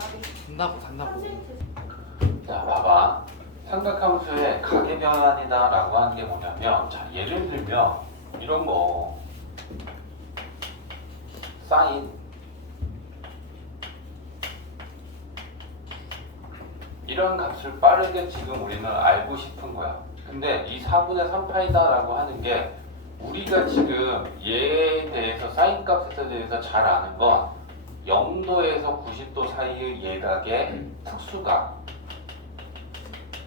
산다고. 자, 봐봐. 삼각함수의 가계 변환이다라고 하는 게 뭐냐면, 자, 예를 들면 이런 거 사인 이런 값을 빠르게 지금 우리는 알고 싶은 거야. 근데 이 4분의 3파이다라고 하는 게 우리가 지금 얘에 대해서 사인 값에 대해서 잘 아는 건 0도에서 90도 사이의 예각의 특수각.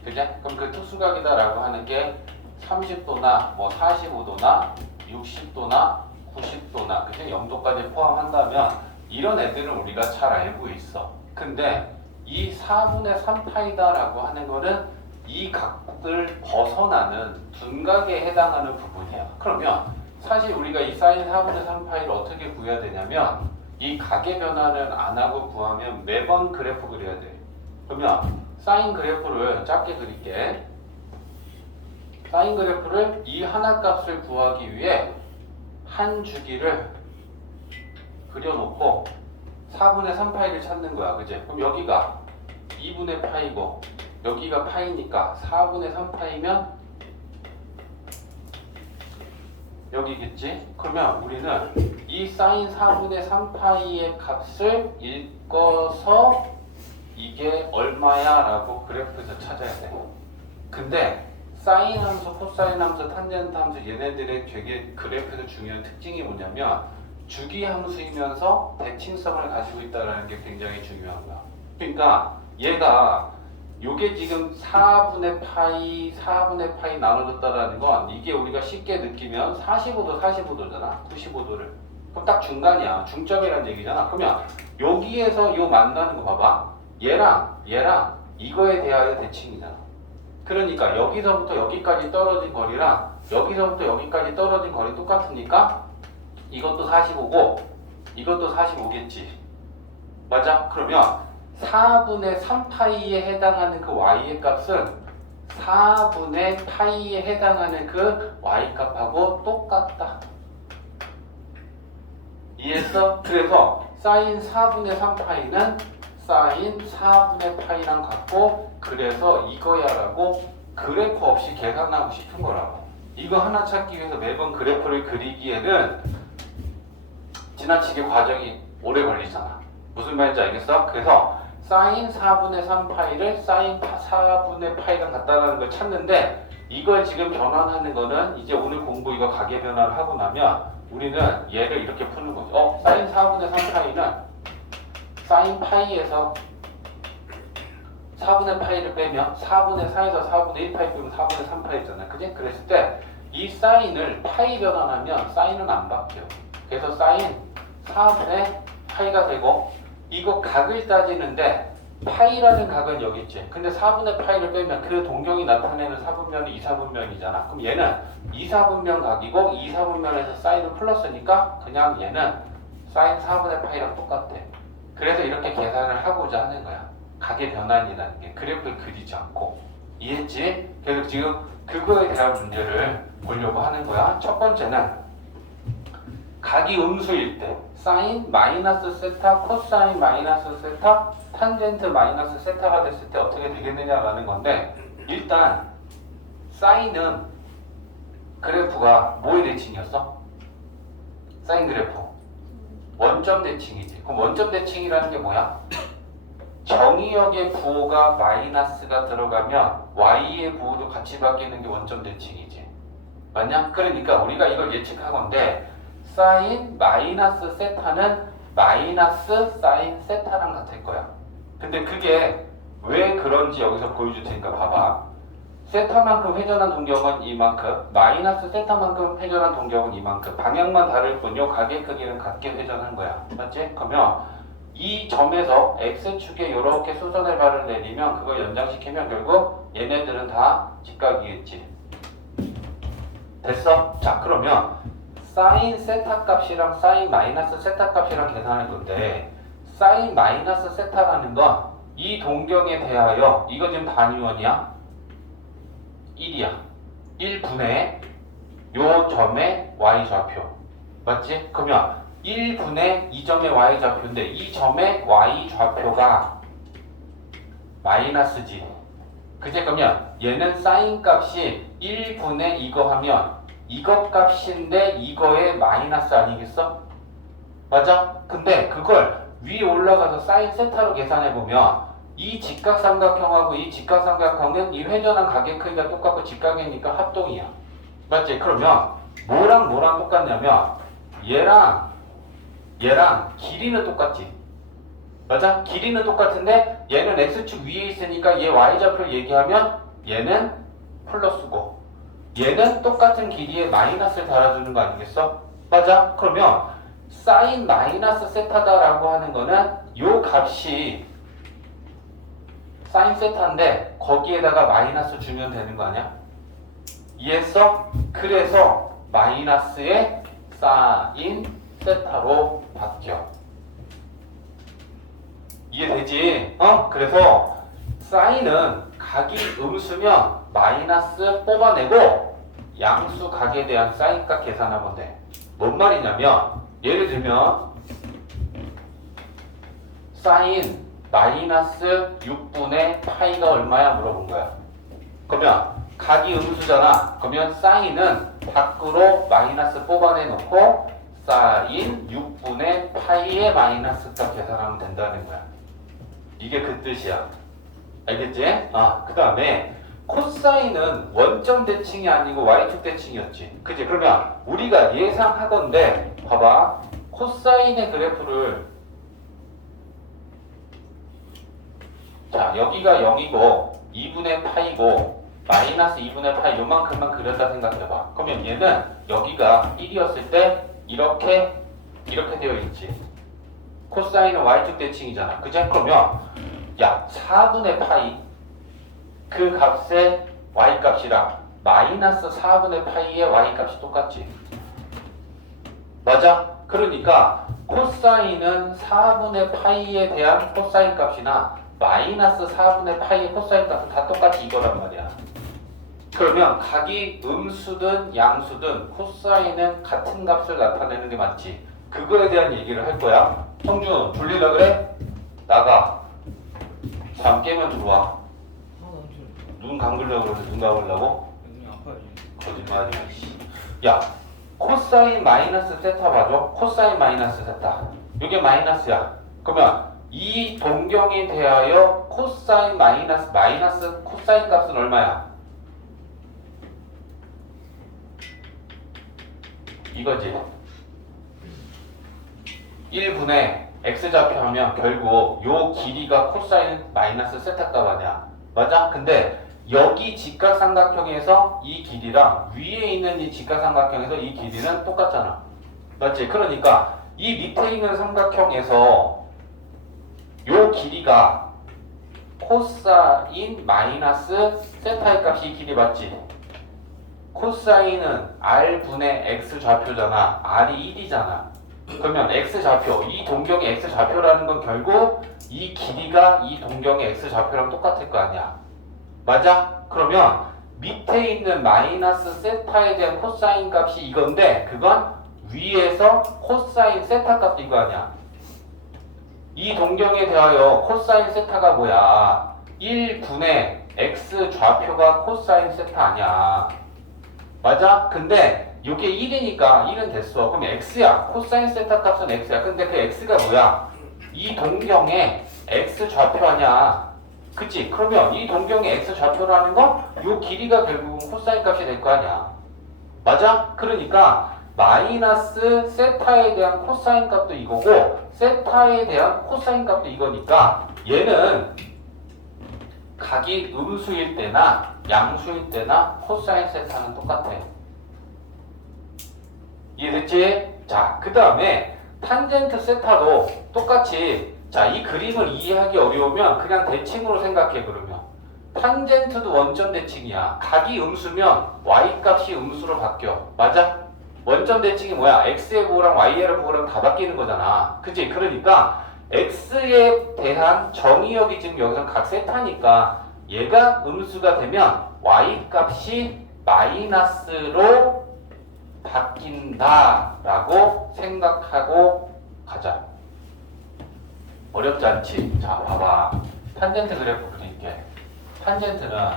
그죠? 그럼 그 특수각이다라고 하는 게 30도나 뭐 45도나 60도나 90도나 그죠? 0도까지 포함한다면 이런 애들은 우리가 잘 알고 있어. 근데 이 4분의 3파이다라고 하는 거는 이 각을 벗어나는 둔각에 해당하는 부분이야. 그러면 사실 우리가 이 사인 4분의 3파이를 어떻게 구해야 되냐면 이 각의 변화를 안 하고 구하면 매번 그래프 그려야 돼. 그러면 사인 그래프를 짧게 그릴게. 사인 그래프를 이 하나 값을 구하기 위해 한 주기를 그려놓고 4분의 3파이를 찾는 거야. 그지? 그럼 여기가 2분의 파이고 여기가 파이니까 4분의 3파이면 여기겠지? 그러면 우리는 이 사인 4분의 3파이의 값을 읽어서 이게 얼마야? 라고 그래프에서 찾아야 돼. 근데 사인 함수, 코사인 함수, 탄젠트 함수 얘네들의 되게 그래프에서 중요한 특징이 뭐냐면 주기 함수이면서 대칭성을 가지고 있다는 게 굉장히 중요한 거야. 그러니까 얘가 요게 지금 4분의 파이 나눠졌다라는 건 이게 우리가 쉽게 느끼면 45도, 45도잖아. 95도를. 그럼 딱 중간이야. 중점이라는 얘기잖아. 그러면 여기에서 요 만나는 거 봐봐. 얘랑 이거에 대하여 대칭이잖아. 그러니까 여기서부터 여기까지 떨어진 거리랑 여기서부터 여기까지 떨어진 거리 똑같으니까 이것도 45고 이것도 45겠지. 맞아? 그러면 4분의 3파이에 해당하는 그 y의 값은 4분의 파이에 해당하는 그 y 값하고 똑같다. 이해했어? 그래서 사인 4분의 3파이는 사인 4분의 파이랑 같고 그래서 이거야 라고 그래프 없이 계산하고 싶은 거라고. 이거 하나 찾기 위해서 매번 그래프를 그리기에는 지나치게 과정이 오래 걸리잖아. 무슨 말인지 알겠어? 그래서 사인 4분의 3파이를 사인 4분의 파이랑 같다는 걸 찾는데 이걸 지금 변환하는 거는 이제 오늘 공부 이거 가계 변화를 하고 나면 우리는 얘를 이렇게 푸는 거죠. 사인 4분의 3파이는 사인 파이에서 4분의 파이를 빼면 4분의 4에서 4분의 1파이 빼면 4분의 3파이잖아. 그지? 그랬을 때 이 사인을 파이 변환하면 사인은 안 바뀌어. 그래서 사인 4분의 파이가 되고 이거 각을 따지는데 파이라는 각은 여기 있지. 근데 4분의 파이를 빼면 그 동경이 나타내는 4분면이 2사분면이잖아. 그럼 얘는 2사분면 각이고 2사분면에서 사인은 플러스니까 그냥 얘는 사인 4분의 파이랑 똑같아. 그래서 이렇게 계산을 하고자 하는 거야. 각의 변환이라는 게 그래프를 그리지 않고. 이해했지? 그래서 지금 그거에 대한 문제를 보려고 하는 거야. 첫 번째는 각이 음수일 때 사인 마이너스 세타, 코사인 마이너스 세타, 탄젠트 마이너스 세타가 됐을 때 어떻게 되겠느냐라는 건데 일단 사인은 그래프가 뭐의 대칭이었어? 사인 그래프 원점 대칭이지. 그럼 원점 대칭이라는 게 뭐야? 정의역의 부호가 마이너스가 들어가면 y의 부호도 같이 바뀌는 게 원점 대칭이지. 맞냐? 그러니까 우리가 이걸 예측하건데 사인 마이너스 세타는 마이너스 사인 세타랑 같을 거야. 근데 그게 왜 그런지 여기서 보여줄 테니까 봐봐. 세타만큼 회전한 동경은 이만큼, 마이너스 세타만큼 회전한 동경은 이만큼. 방향만 다를 뿐요 각의 크기는 같게 회전한 거야. 맞지? 그러면 이 점에서 x축에 이렇게 수선의 발을 내리면 그거 연장시키면 결국 얘네들은 다 직각이겠지. 됐어? 자, 그러면 사인 세타 값이랑 사인 마이너스 세타 값이랑 계산할 건데 사인 마이너스 세타라는 건 이 동경에 대하여 이거 지금 단위원이야? 1이야. 1분의 요 점의 y좌표. 맞지? 그러면 1분의 이 점의 y좌표인데 이 점의 y좌표가 마이너스지. 그제 그러면 얘는 사인 값이 1분의 이거 하면 이거 값인데 이거의 마이너스 아니겠어? 맞아? 근데 그걸 위에 올라가서 사인 세타로 계산해보면 이 직각삼각형하고 이 직각삼각형은 이 회전한 가게 크기가 똑같고 직각이니까 합동이야. 맞지? 그러면 뭐랑 뭐랑 똑같냐면 얘랑 길이는 똑같지. 맞아? 길이는 똑같은데 얘는 x축 위에 있으니까 얘 y좌표를 얘기하면 얘는 플러스고 얘는 똑같은 길이에 마이너스를 달아주는 거 아니겠어? 맞아? 그러면 사인 마이너스 세타다라고 하는 거는 요 값이 사인 세타인데 거기에다가 마이너스 주면 되는 거 아니야? 이해했어? 그래서 마이너스의 사인 세타로 바뀌어. 이해되지? 그래서 사인은 각이 음수면 마이너스 뽑아내고 양수 각에 대한 사인값 계산하면 돼. 뭔 말이냐면 예를 들면 사인 마이너스 6분의 파이가 얼마야 물어본 거야. 그러면 각이 음수잖아. 그러면 사인은 밖으로 마이너스 뽑아내 놓고 사인 6분의 파이의 마이너스 값 계산하면 된다는 거야. 이게 그 뜻이야. 알겠지? 그 다음에 코사인은 원점 대칭이 아니고 y축 대칭이었지. 그치? 그러면 우리가 예상하건대 봐봐. 코사인의 그래프를 자 여기가 0이고 2분의 파이고 마이너스 2분의 파이 요만큼만 그렸다 생각해봐. 그러면 얘는 여기가 1이었을 때 이렇게 되어 있지. 코사인은 y축 대칭이잖아. 그치? 그러면 야 4분의 파이 그 값의 y값이랑 마이너스 4분의 파이의 y값이 똑같지. 맞아? 그러니까 코사인은 4분의 파이에 대한 코사인 값이나 마이너스 4분의 파이의 코사인 값은 다 똑같이 이거란 말이야. 그러면 각이 음수든 양수든 코사인은 같은 값을 나타내는 게 맞지. 그거에 대한 얘기를 할 거야. 성준 졸리라 그래? 나가. 잠 깨면 들어와. 눈 감으려고 그러는데 눈 감으려고? 눈이 아파요. 거짓말하지 마. 야 코사인 마이너스 세타 봐줘. 코사인 마이너스 세타. 이게 마이너스야. 그러면 이 동경에 대하여 코사인 마이너스 코사인 값은 얼마야? 이거지. 1분의 x좌표 하면 결국 요 길이가 코사인 마이너스 세타 값 아니야. 맞아? 근데 여기 직각삼각형에서 이 길이랑 위에 있는 이 직각삼각형에서 이 길이는 똑같잖아. 맞지? 그러니까 이 밑에 있는 삼각형에서 요 길이가 코사인 마이너스 세타의 값이 이 길이 맞지? 코사인은 r분의 x 좌표잖아. r이 1이잖아. 그러면 x 좌표, 이 동경의 x 좌표라는 건 결국 이 길이가 이 동경의 x 좌표랑 똑같을 거 아니야. 맞아? 그러면 밑에 있는 마이너스 세타에 대한 코사인 값이 이건데 그건 위에서 코사인 세타 값도 이거 아니야. 이 동경에 대하여 코사인 세타가 뭐야? 1분의 x 좌표가 코사인 세타 아니야. 맞아? 근데 이게 1이니까 1은 됐어. 그럼 x야. 코사인 세타 값은 x야. 근데 그 x가 뭐야? 이 동경의 x 좌표 아니야. 그치? 그러면 이 동경의 x 좌표라는 건 요 길이가 결국은 코사인 값이 될 거 아니야. 맞아? 그러니까 마이너스 세타에 대한 코사인 값도 이거고 세타에 대한 코사인 값도 이거니까 얘는 각이 음수일 때나 양수일 때나 코사인 세타는 똑같아. 이해됐지? 자, 그 다음에 탄젠트 세타도 똑같이 자, 이 그림을 이해하기 어려우면 그냥 대칭으로 생각해. 그러면 탄젠트도 원점 대칭이야. 각이 음수면 y값이 음수로 바뀌어. 맞아? 원점 대칭이 뭐야? x의 부호랑 y의 부호랑 다 바뀌는 거잖아. 그치? 그러니까 x에 대한 정의역이 지금 여기서 각 세타니까 얘가 음수가 되면 y값이 마이너스로 바뀐다라고 생각하고 가자. 어렵지 않지? 자, 봐봐. 탄젠트 그래프 그림. 이게 탄젠트는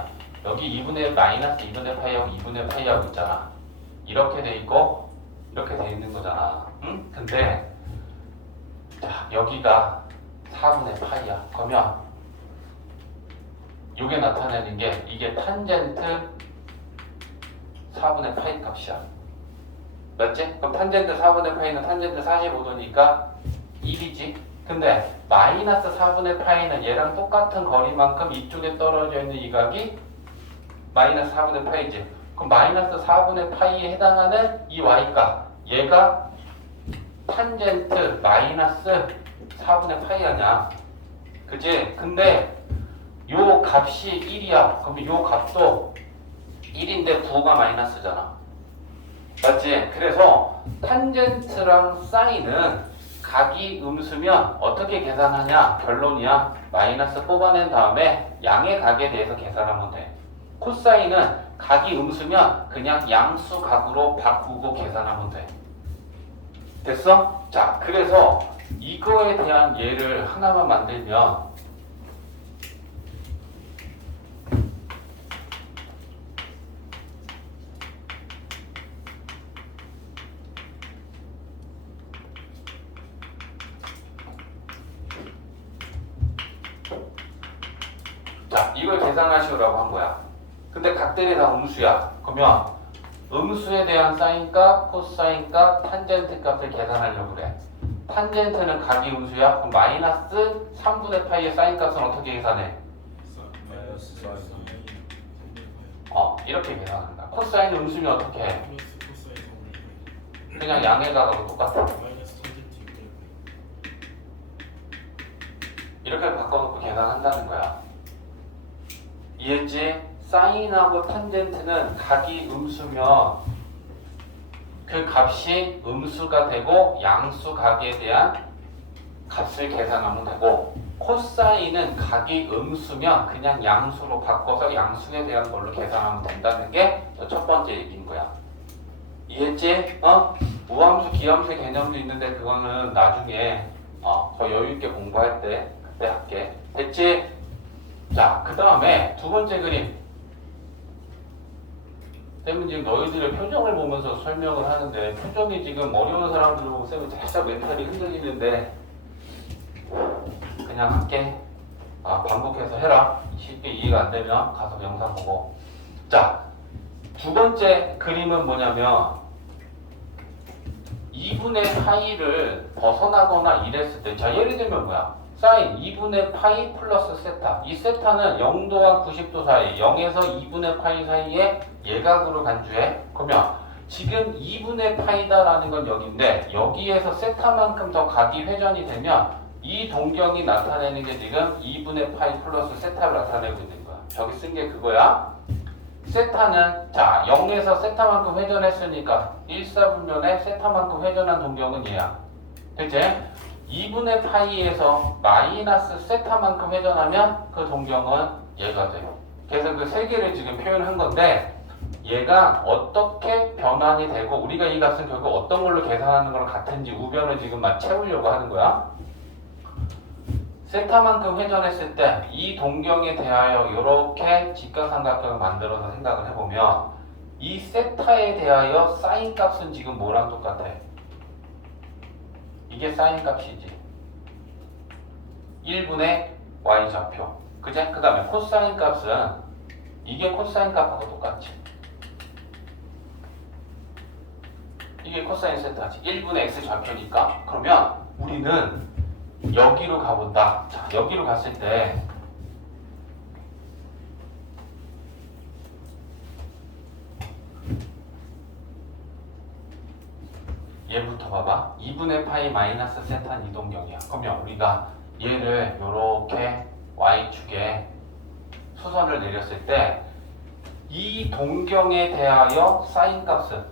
여기 2분의 마이너스 2분의 파이하고 2분의 파이하고 있잖아. 이렇게 돼 있고 이렇게 돼 있는 거잖아. 응? 근데 자 여기가 4분의 파이야. 그러면 이게 나타내는 게 이게 탄젠트 4분의 파이 값이야. 맞지? 그럼 탄젠트 4분의 파이는 탄젠트 45도니까 1이지. 근데 마이너스 4분의 파이는 얘랑 똑같은 거리만큼 이쪽에 떨어져 있는 이 각이 마이너스 4분의 파이지. 그럼 마이너스 4분의 파이에 해당하는 이 y값 얘가 탄젠트 마이너스 4분의 파이 아니야. 그치? 근데 요 값이 1이야. 그럼 요 값도 1인데 9가 마이너스잖아. 맞지? 그래서 탄젠트랑 사인은 각이 음수면 어떻게 계산하냐? 결론이야. 마이너스 뽑아낸 다음에 양의 각에 대해서 계산하면 돼. 코사인은 각이 음수면 그냥 양수각으로 바꾸고 계산하면 돼. 됐어? 자, 그래서 이거에 대한 예를 하나만 만들면 자, 이걸 계산하시라고 한 거야. 근데 각들이 다 음수야. 그러면 음수에 대한 사인값, 코사인값, 탄젠트 값을 계산하려고 그래. 탄젠트는 각이 음수야. 그럼 마이너스 3분의 파이의 사인값은 어떻게 계산해? 이렇게 계산한다. 코사인 음수면 어떻게 해? 그냥 양의 각하고 똑같아. 이렇게 바꿔놓고 계산한다는 거야. 이해했지? 사인하고 탄젠트는 각이 음수면 그 값이 음수가 되고 양수각에 대한 값을 계산하면 되고, 코사인은 각이 음수면 그냥 양수로 바꿔서 양수에 대한 걸로 계산하면 된다는 게 첫 번째 얘기인 거야. 이해했지? 우함수, 기함수 개념도 있는데 그거는 나중에 더 여유 있게 공부할 때 그때 할게. 됐지? 자, 그 다음에 두 번째 그림. 쌤은 지금 너희들의 표정을 보면서 설명을 하는데 표정이 지금 어려운 사람들 보고 쌤은 살짝 멘탈이 흔들리는데 그냥 할게. 반복해서 해라. 쉽게 이해가 안 되면 가서 영상 보고. 자, 두 번째 그림은 뭐냐면 2분의 파이를 벗어나거나 이랬을 때, 자 예를 들면 뭐야? 사인 2분의 파이 플러스 세타. 이 세타는 0도와 90도 사이, 0에서 2분의 파이 사이에 예각으로 간주해. 그러면 지금 2분의 파이다라는 건 여기인데 여기에서 세타만큼 더 각이 회전이 되면 이 동경이 나타내는 게 지금 2분의 파이 플러스 세타를 나타내고 있는 거야. 저기 쓴 게 그거야. 세타는 자 0에서 세타만큼 회전했으니까 1사분면에 세타만큼 회전한 동경은 얘야. 그치? 2분의 파이에서 마이너스 세타만큼 회전하면 그 동경은 얘가 돼요. 그래서 그 세 개를 지금 표현한 건데 얘가 어떻게 변환이 되고 우리가 이 값은 결국 어떤 걸로 계산하는 거랑 같은지 우변을 지금 막 채우려고 하는 거야. 세타만큼 회전했을 때 이 동경에 대하여 이렇게 직각삼각형을 만들어서 생각을 해보면 이 세타에 대하여 사인 값은 지금 뭐랑 똑같아? 이게 사인 값이지. 1분의 y좌표. 그제? 그 다음에 코사인 값은 이게 코사인 값하고 똑같지. 이게 코사인 세타지. 1분의 x좌표니까. 그러면 우리는 여기로 가본다. 자, 여기로 갔을 때 얘부터 봐봐. 2분의 파이 마이너스 세타는 이동경이야. 그러면 우리가 얘를 이렇게 y축에 수선을 내렸을 때 이 동경에 대하여 사인 값은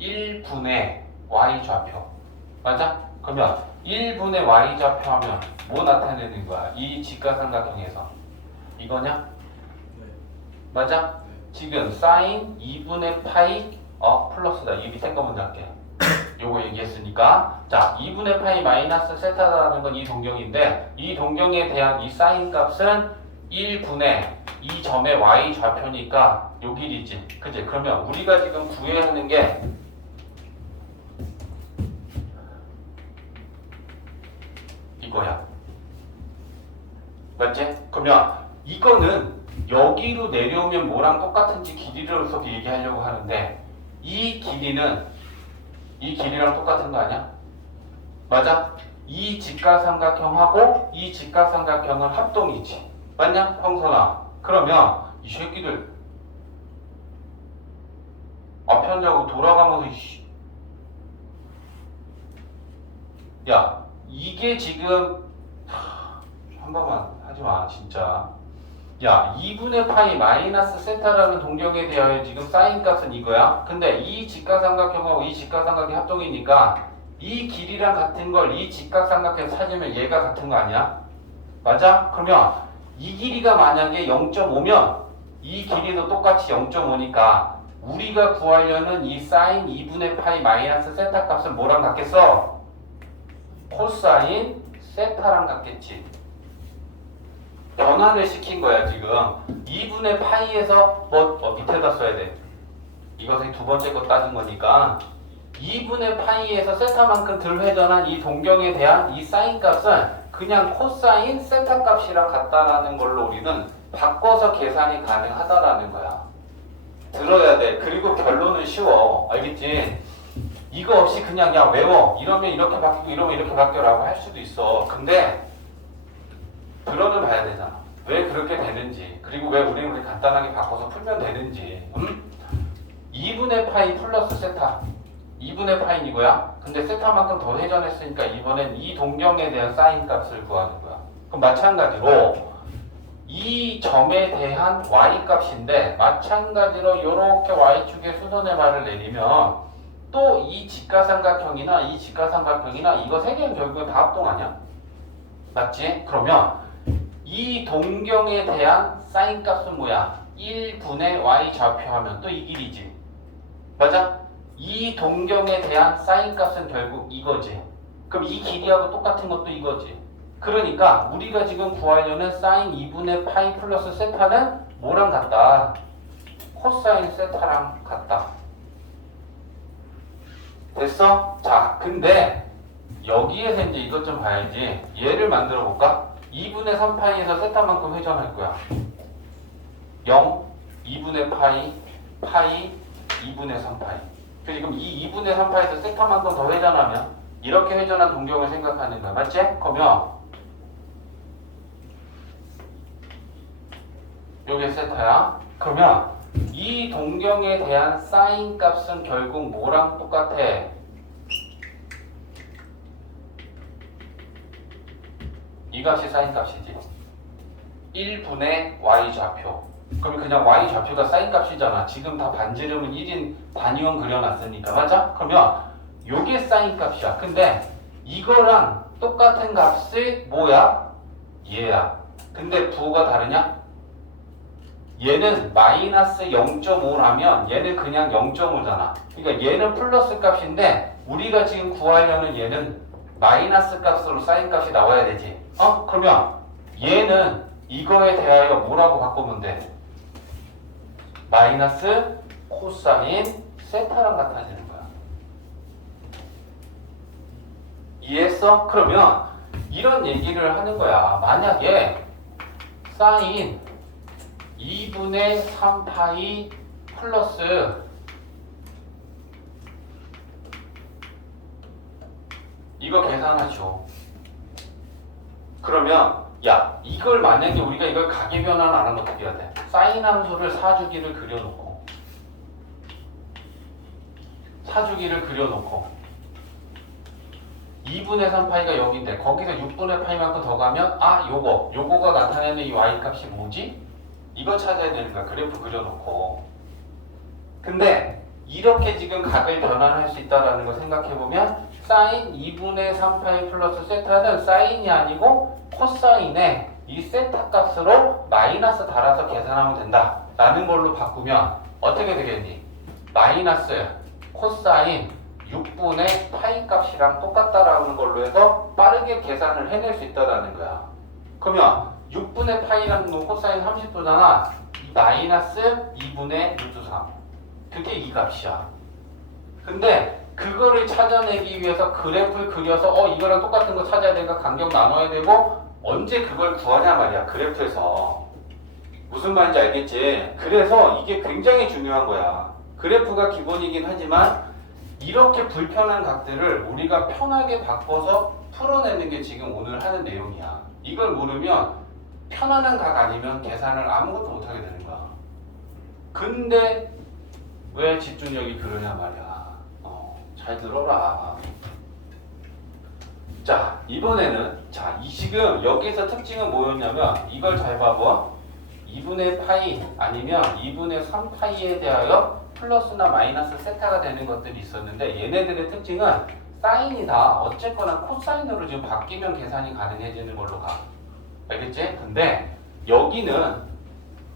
1분의 y좌표. 맞아? 그러면 1분의 y좌표 하면 뭐 나타내는 거야? 이 직각삼각형에서 이거냐? 네. 맞아? 네. 지금 사인 2분의 파이 플러스다. 이 밑에 거 먼저 할게. 요거 얘기했으니까 자 2분의 파이 마이너스 세타라는 건 이 동경인데 이 동경에 대한 이 사인 값은 1분의 이 점의 y 좌표니까 요 길이지. 그치? 그러면 우리가 지금 구해야 하는 게 이거야. 맞지? 그러면 이거는 여기로 내려오면 뭐랑 똑같은지 길이로서 얘기하려고 하는데 이 길이는 이 길이랑 똑같은 거 아니야? 맞아? 이 직각삼각형하고 이 직각삼각형은 합동이지. 맞냐? 형선아. 그러면 이 새끼들 앞에 앉아고 돌아가면서 야 이게 지금 한 번만 하지마 진짜. 야 2분의 파이 마이너스 세타라는 동경에 대하여 지금 사인 값은 이거야. 근데 이 직각삼각형하고 이 직각삼각형 합동이니까 이 길이랑 같은 걸 이 직각삼각형 찾으면 얘가 같은 거 아니야? 맞아? 그러면 이 길이가 만약에 0.5면 이 길이도 똑같이 0.5니까 우리가 구하려는 이 사인 2분의 파이 마이너스 세타 값은 뭐랑 같겠어? 코사인 세타랑 같겠지. 변환을 시킨 거야 지금. 2분의 파이에서 밑에다 써야 돼. 이것은 두 번째 거 따진 거니까 2분의 파이에서 세타만큼 덜 회전한 이 동경에 대한 이 사인 값은 그냥 코사인 세타 값이랑 같다라는 걸로 우리는 바꿔서 계산이 가능하다라는 거야. 들어야 돼. 그리고 결론은 쉬워. 알겠지? 이거 없이 그냥 야 외워. 이러면 이렇게 바뀌고 이러면 이렇게 바뀌어라고 할 수도 있어. 근데 들어는 봐야 되잖아. 왜 그렇게 되는지, 그리고 왜 우리 간단하게 바꿔서 풀면 되는지. 2분의 파이 플러스 세타 2분의 파이는 이거야. 근데 세타만큼 더 회전했으니까 이번엔 이 동경에 대한 사인 값을 구하는 거야. 그럼 마찬가지로 이 점에 대한 y 값인데 마찬가지로 이렇게 y축에 수선의 말을 내리면 또 이 직각삼각형이나 이 직각삼각형이나 이거 세 개는 결국은 다 합동 아니야? 맞지? 그러면 이 동경에 대한 사인 값은 뭐야? 1분의 y 좌표하면 또 이 길이지. 맞아? 이 동경에 대한 사인 값은 결국 이거지. 그럼 이 길이하고 똑같은 것도 이거지. 그러니까 우리가 지금 구하려는 사인 2분의 파이 플러스 세타는 뭐랑 같다? 코사인 세타랑 같다. 됐어? 자, 근데 여기에서 이제 이것 좀 봐야지. 얘를 만들어 볼까? 2분의 3파이에서 세타만큼 회전할 거야. 0, 2분의 파이, 파이, 2분의 3파이. 지금 이 2분의 3파에서 세타만큼 더 회전하면 이렇게 회전한 동경을 생각하는 거야. 맞지? 그러면 요게 세타야. 그러면 이 동경에 대한 사인 값은 결국 뭐랑 똑같아? 이 값이 사인 값이지. 1분의 y 좌표. 그러면 그냥 y 좌표가 사인 값이잖아. 지금 다 반지름은 1인 단위원 그려놨으니까. 맞아? 그러면 요게 사인 값이야. 근데 이거랑 똑같은 값이 뭐야? 얘야. 근데 부호가 다르냐? 얘는 마이너스 0.5라면 얘는 그냥 0.5잖아. 그러니까 얘는 플러스 값인데 우리가 지금 구하려는 얘는 마이너스 값으로 사인 값이 나와야 되지. 그러면 얘는 이거에 대하여 뭐라고 바꾸면 돼? 마이너스 코사인 세타랑 같아지는 거야. 이해했어? 그러면 이런 얘기를 하는 거야. 만약에 사인 2분의 3파이 플러스 이거 계산하죠. 그러면 야 이걸 만약에 우리가 이걸 가계변환 안 하면 어떻게 해야 돼? 사인 함수를 사주기를 그려놓고 2분의 3파이가 여기인데 거기서 6분의 파이만큼 더 가면 요거가 나타내는 이 y값이 뭐지? 이거 찾아야 되는 거야. 그래프 그려놓고. 근데 이렇게 지금 각을 변환할 수 있다는 거 생각해보면 사인 2분의 3파이 플러스 세타는 사인이 아니고 코사인에 이 세타 값으로 마이너스 달아서 계산하면 된다 라는 걸로 바꾸면 어떻게 되겠니? 마이너스 코사인 6분의 파이 값이랑 똑같다라는 걸로 해서 빠르게 계산을 해낼 수 있다는 거야. 그러면 6분의 파이라는 건 코사인 30도잖아. 마이너스 2분의 루트 3. 그게 이 값이야. 근데 그거를 찾아내기 위해서 그래프를 그려서 이거랑 똑같은 거 찾아야 되니까 간격 나눠야 되고 언제 그걸 구하냐 말이야. 그래프에서. 무슨 말인지 알겠지? 그래서 이게 굉장히 중요한 거야. 그래프가 기본이긴 하지만 이렇게 불편한 각들을 우리가 편하게 바꿔서 풀어내는 게 지금 오늘 하는 내용이야. 이걸 모르면 편안한 각 아니면 계산을 아무것도 못하게 되는 거야. 근데 왜 집중력이 그러냐 말이야. 잘 들어라. 자, 이번에는 이 지금 여기서 특징은 뭐였냐면 이걸 잘 봐봐. 2분의 파이 아니면 2분의 3파이에 대하여 플러스나 마이너스 세타가 되는 것들이 있었는데 얘네들의 특징은 사인이 다 어쨌거나 코사인으로 지금 바뀌면 계산이 가능해지는 걸로 가. 알겠지? 근데 여기는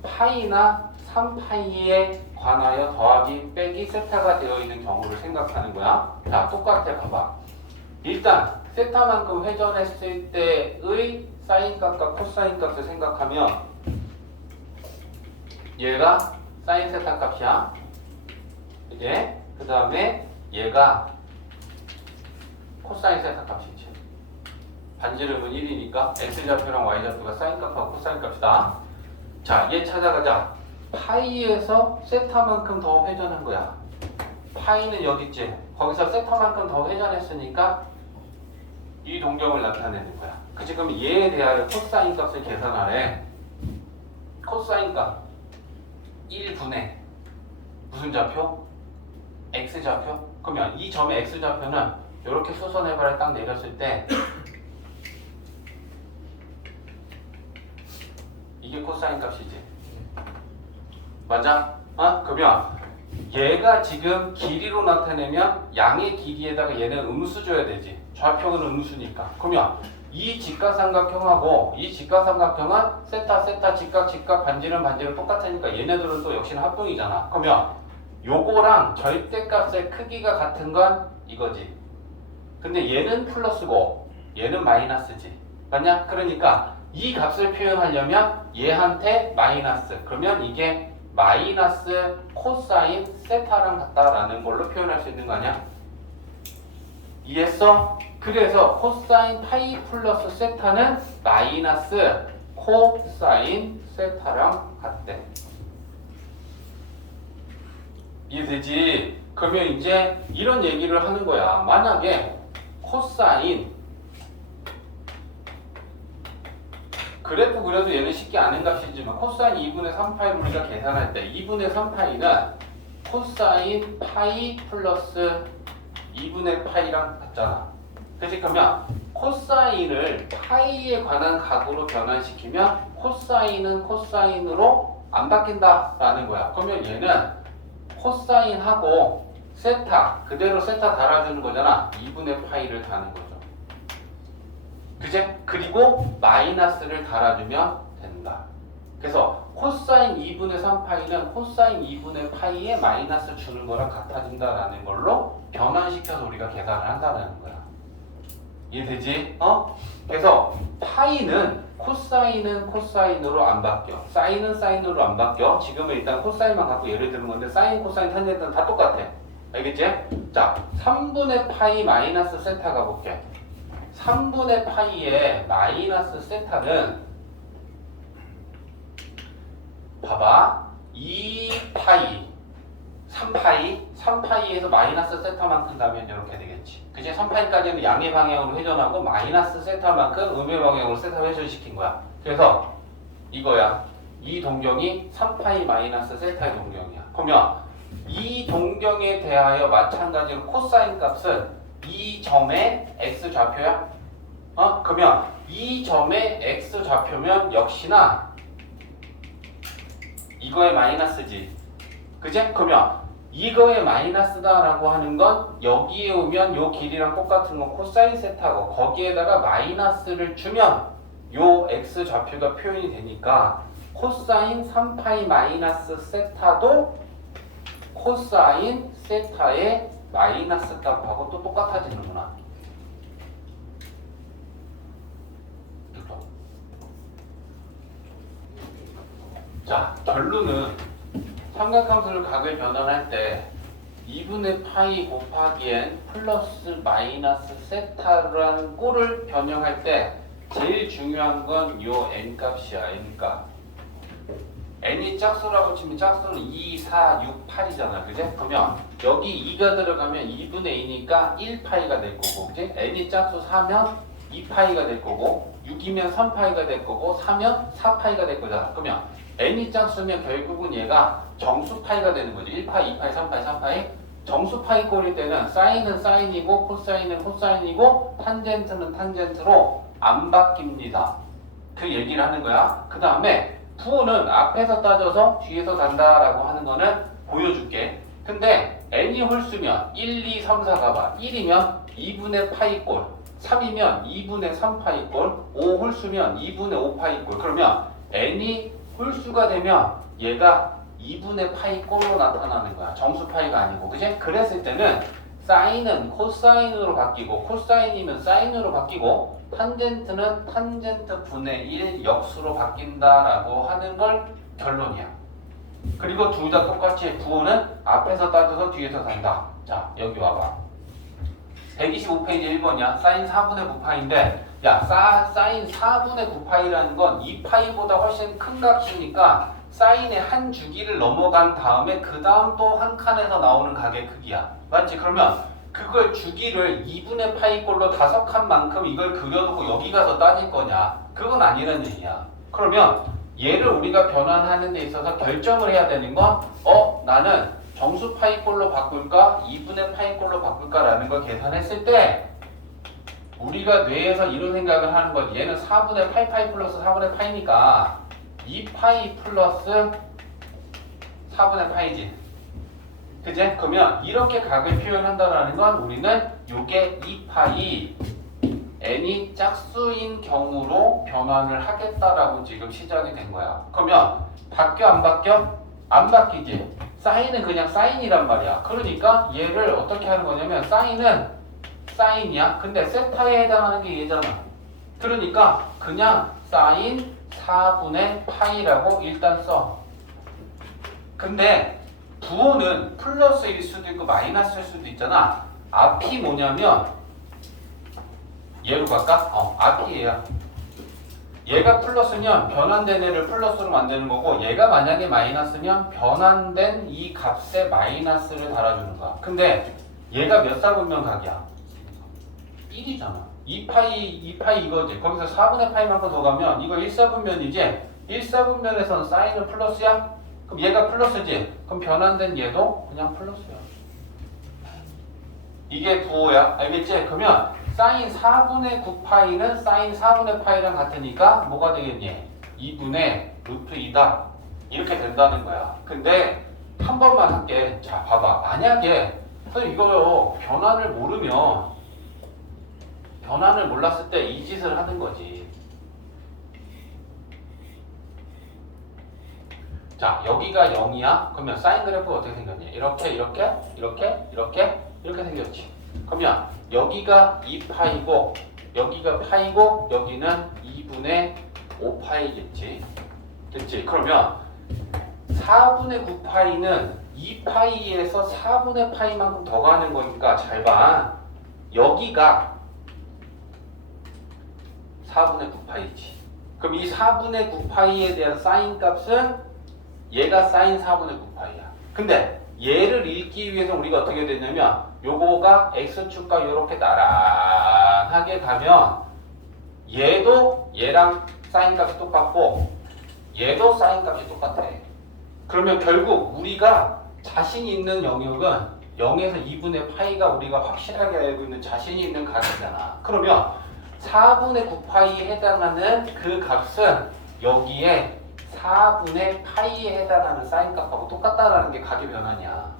파이나 3파이에 관하여 더하기 빼기 세타가 되어 있는 경우를 생각하는 거야. 자, 똑같아. 봐봐. 일단 세타만큼 회전했을 때의 사인 값과 코사인 값을 생각하면 얘가 사인 세타 값이야. 이게 그 다음에 얘가 코사인 세타 값이지. 반지름은 1이니까 x좌표랑 y좌표가 사인 값하고 코사인 값이다. 자, 얘 찾아가자. 파이에서 세타만큼 더 회전한 거야. 파이는 여기 있지. 거기서 세타만큼 더 회전했으니까 이 동경을 나타내는 거야. 그치? 그럼 얘에 대하여 코사인 값을 계산하래. 코사인 값 1분의 무슨 좌표? x좌표? 그러면 이 점의 x좌표는 이렇게 수선해발을 딱 내렸을 때 이게 코사인 값이지. 맞아? 그러면 얘가 지금 길이로 나타내면 양의 길이에다가 얘는 음수 줘야 되지. 좌표는 음수니까. 그러면 이 직각삼각형하고 이 직각삼각형은 세타, 세타, 직각, 직각, 반지름, 반지름 똑같으니까 얘네들은 또 역시나 합동이잖아. 그러면 요거랑 절대값의 크기가 같은 건 이거지. 근데 얘는 플러스고 얘는 마이너스지. 맞냐? 그러니까 이 값을 표현하려면 얘한테 마이너스. 그러면 이게 마이너스 코사인 세타랑 같다라는 걸로 표현할 수 있는 거 아니야? 이해했어? 그래서 코사인 파이 플러스 세타는 마이너스 코사인 세타랑 같대. 이해되지? 그러면 이제 이런 얘기를 하는 거야. 만약에 코사인 그래프 그려도 얘는 쉽게 아는 값이지만 코사인 2분의 3파이를 우리가 계산할 때 2분의 3파이는 코사인 파이 플러스 2분의 파이랑 같잖아. 그치? 그러면 코사인을 파이에 관한 각으로 변환시키면 코사인은 코사인으로 안 바뀐다 라는 거야. 그러면 얘는 코사인하고 세타 그대로 세타 달아주는 거잖아. 2분의 파이를 다는 거죠. 그제? 그리고 마이너스를 달아주면 된다. 그래서 코사인 2분의 3파이는 코사인 2분의 파이에 마이너스 주는 거랑 같아진다라는 걸로 변환시켜서 우리가 계산을 한다는 거야. 이해되지? 그래서 파이는 코사인은 코사인으로 안 바뀌어. 사인은 사인으로 안 바뀌어. 지금은 일단 코사인만 갖고 예를 드는 건데 사인, 코사인, 탄젠트는 다 똑같아. 알겠지? 자, 3분의 파이 마이너스 세타 가볼게. 3분의 파이의 마이너스 세타는 봐봐 2파이 3파이에서 마이너스 세타만큼 가면 이렇게 되겠지. 그치? 3파이까지는 양의 방향으로 회전하고 마이너스 세타만큼 음의 방향으로 세타 회전시킨 거야. 그래서 이거야. 이 동경이 3파이 마이너스 세타의 동경이야. 그러면 이 동경에 대하여 마찬가지로 코사인 값은 이 점의 x좌표야? 그러면 이 점의 x좌표면 역시나 이거의 마이너스지. 그지? 그러면 이거의 마이너스다라고 하는 건 여기에 오면 요 길이랑 똑같은 건 코사인 세타고 거기에다가 마이너스를 주면 요 x좌표가 표현이 되니까 코사인 3파이 마이너스 세타도 코사인 세타의 마이너스 값하고 또 똑같아지는구나. 자, 결론은 삼각함수를 각을 변환할 때 2분의 파이 곱하기 n 플러스 마이너스 세타라는 꼴을 변형할 때 제일 중요한 건 요 n 값이야. n 값. n이 짝수라고 치면 짝수는 2, 4, 6, 8이잖아. 그지? 그러면 여기 2가 들어가면 2분의 2니까 1파이가 될 거고, 그지? n이 짝수 4면 2파이가 될 거고, 6이면 3파이가 될 거고, 4면 4파이가 될 거잖아. 그러면 n이 짝수면 결국은 얘가 정수파이가 되는 거지. 1파이, 2파이, 3파이, 4파이. 정수파이 꼴일 때는 사인은 사인이고 코사인은 코사인이고 탄젠트는 탄젠트로 안 바뀝니다. 그 얘기를 하는 거야. 그 다음에 부호는 앞에서 따져서 뒤에서 간다라고 하는 거는 보여줄게. 근데 n이 홀수면 1, 2, 3, 4가 봐. 1이면 2분의 파이 꼴, 3이면 2분의 3파이 꼴, 5 홀수면 2분의 5파이 꼴. 그러면 n이 홀수가 되면 얘가 2분의 파이 꼴로 나타나는 거야. 정수 파이가 아니고. 그치? 그랬을 때는 사인은 코사인으로 바뀌고 코사인이면 사인으로 바뀌고 탄젠트는 탄젠트 분의 1 역수로 바뀐다라고 하는 걸 결론이야. 그리고 둘 다 똑같이 부호는 앞에서 따져서 뒤에서 산다. 자, 여기 와봐. 125페이지 1번이야. 사인 4분의 9파인데 야, 사인 4분의 9파이라는 건 2파이보다 훨씬 큰 값이니까 사인의 한 주기를 넘어간 다음에 그 다음 또 한 칸에서 나오는 각의 크기야. 맞지? 그러면 그걸 주기를 2분의 파이 꼴로 5칸만큼 이걸 그려놓고 여기 가서 따질 거냐? 그건 아니라는 얘기야. 그러면 얘를 우리가 변환하는 데 있어서 결정을 해야 되는 건 나는 정수 파이 꼴로 바꿀까? 2분의 파이 꼴로 바꿀까라는 걸 계산했을 때 우리가 뇌에서 이런 생각을 하는 거지. 얘는 4분의 8파이 플러스 4분의 파이니까 2파이 플러스 4분의 파이지. 그치? 그러면 이렇게 각을 표현한다라는 건 우리는 요게 2파이 n이 짝수인 경우로 변환을 하겠다라고 지금 시작이 된 거야. 그러면 바뀌어 안 바뀌어? 안 바뀌지. 사인은 그냥 사인이란 말이야. 그러니까 얘를 어떻게 하는 거냐면 사인은 사인이야. 근데 세타에 해당하는 게 얘잖아. 그러니까 그냥 사인 4분의 파이라고 일단 써. 근데 부호는 플러스일 수도 있고 마이너스일 수도 있잖아. 앞이 뭐냐면 얘로 갈까? 앞이 얘야. 얘가 플러스면 변환된 애를 플러스로 만드는 거고 얘가 만약에 마이너스면 변환된 이 값에 마이너스를 달아주는 거야. 근데 얘가 몇 사분면 각이야? 1이잖아. 2파이 이거지. 거기서 4분의 파이만큼 더 가면 이거 1사분면이지. 1사분면에선 사인은 플러스야? 그럼 얘가 플러스지. 그럼 변환된 얘도 그냥 플러스야. 이게 부호야. 알겠지? 그러면 사인 4분의 9파이는 사인 4분의 파이랑 같으니까 뭐가 되겠니? 2분의 루트 2다. 이렇게 된다는 거야. 근데 한 번만 할게. 자, 봐봐. 만약에 이거요 변환을 모르면 변환을 몰랐을 때 이 짓을 하는 거지. 자, 여기가 0이야. 그러면 사인 그래프가 어떻게 생겼니? 이렇게 생겼지. 그러면 여기가 2파이고 여기가 파이고 여기는 2분의 5파이겠지. 됐지? 그러면 4분의 9파이는 2파이에서 4분의 파이만큼 더 가는 거니까 잘 봐. 여기가 4분의 9파이지. 그럼 이 4분의 9파이에 대한 사인 값은 얘가 사인 4분의 9파이야. 근데 얘를 읽기 위해서 우리가 어떻게 됐냐면 요거가 x축과 이렇게 나란하게 가면 얘도 얘랑 사인 값이 똑같고 얘도 사인 값이 똑같아. 그러면 결국 우리가 자신 있는 영역은 0에서 2분의 파이가 우리가 확실하게 알고 있는 자신이 있는 값이잖아. 그러면 4분의 9파이에 해당하는 그 값은 여기에 4분의 파이에 해당하는 사인 값하고 똑같다라는 게 각의 변환이야.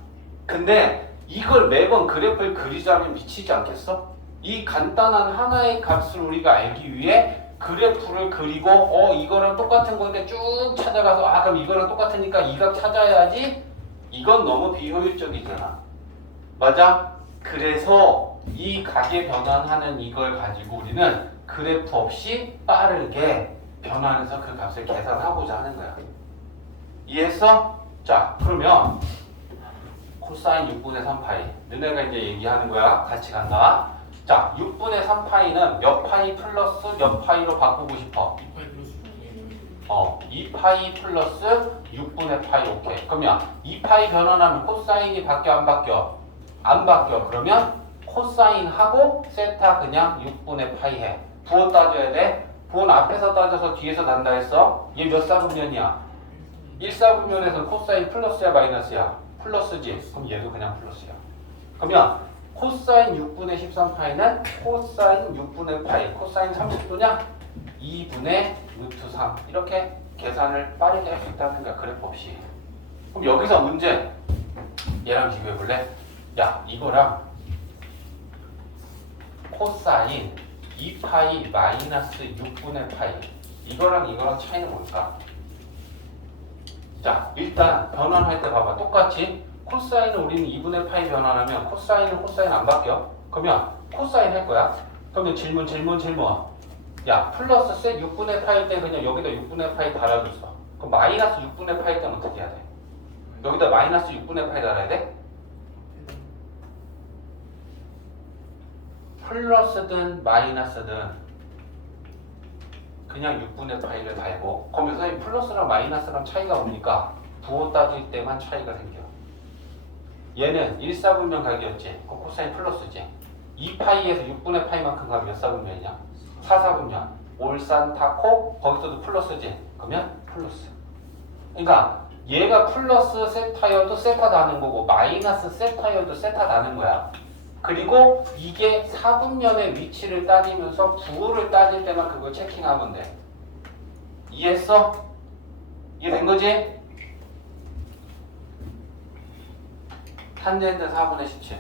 근데 이걸 매번 그래프를 그리자면 미치지 않겠어? 이 간단한 하나의 값을 우리가 알기 위해 그래프를 그리고 이거랑 똑같은 건데 쭉 찾아가서 그럼 이거랑 똑같으니까 이 각 찾아야지. 이건 너무 비효율적이잖아. 맞아? 그래서 이 각의 변환하는 이걸 가지고 우리는 그래프 없이 빠르게 변환해서 그 값을 계산하고자 하는 거야. 이해했어? 자, 그러면 코사인 6분의 3파이. 너네가 이제 얘기하는 거야. 같이 간다. 자, 6분의 3파이는 몇 파이 플러스 몇 파이로 바꾸고 싶어? 2파이 플러스 6분의 파이. 오케이. 그러면 2파이 변환하면 코사인이 바뀌어 안 바뀌어? 안 바뀌어. 그러면 코사인하고 세타 그냥 6분의 파이 해. 부호 따져야 돼. 부호는 앞에서 따져서 뒤에서 단다 했어. 얘 몇 사분면이야? 1사분면에서는 코사인 플러스야 마이너스야? 플러스지. 그럼 얘도 그냥 플러스야. 그러면 코사인 6분의 13파이는 코사인 6분의 파이. 코사인 30도냐? 2분의 루트 3. 이렇게 계산을 빠르게 할 수 있다는 거야. 그래프 없이. 그럼 여기서 문제 얘랑 비교해 볼래? 야, 이거랑 코사인 2파이 마이너스 6분의 파이, 이거랑 차이는 뭘까? 자, 일단 변환할 때 봐봐. 똑같이 코사인은 우리는 2분의 파이 변환하면 코사인은 코사인 안 바뀌어. 그러면 코사인 할 거야. 그러면 질문. 야, 플러스 셋 6분의 파이 때 그냥 여기다 6분의 파이 달아줬어. 그럼 마이너스 6분의 파이 때는 어떻게 해야 돼? 여기다 마이너스 6분의 파이 달아야 돼? 플러스든 마이너스든 그냥 6분의 파이를 달고, 거기서 이 플러스랑 마이너스랑 차이가 오니까 부호 따질 때만 차이가 생겨. 얘는 1사분면 각이었지. 그럼 코사인 플러스지. 2파이에서 6분의 파이만큼 가면 몇 사분면이냐? 4사분면. 올산 타코 거기서도 플러스지. 그러면 플러스. 그러니까 얘가 플러스 세타여도 세타 다는 거고 마이너스 세타여도 세타 다는 거야. 그리고 이게 사분면의 위치를 따지면서 부호를 따질 때만 그걸 체킹하면 돼. 이해했어? 이해된 거지? 탄젠트 4분의 17.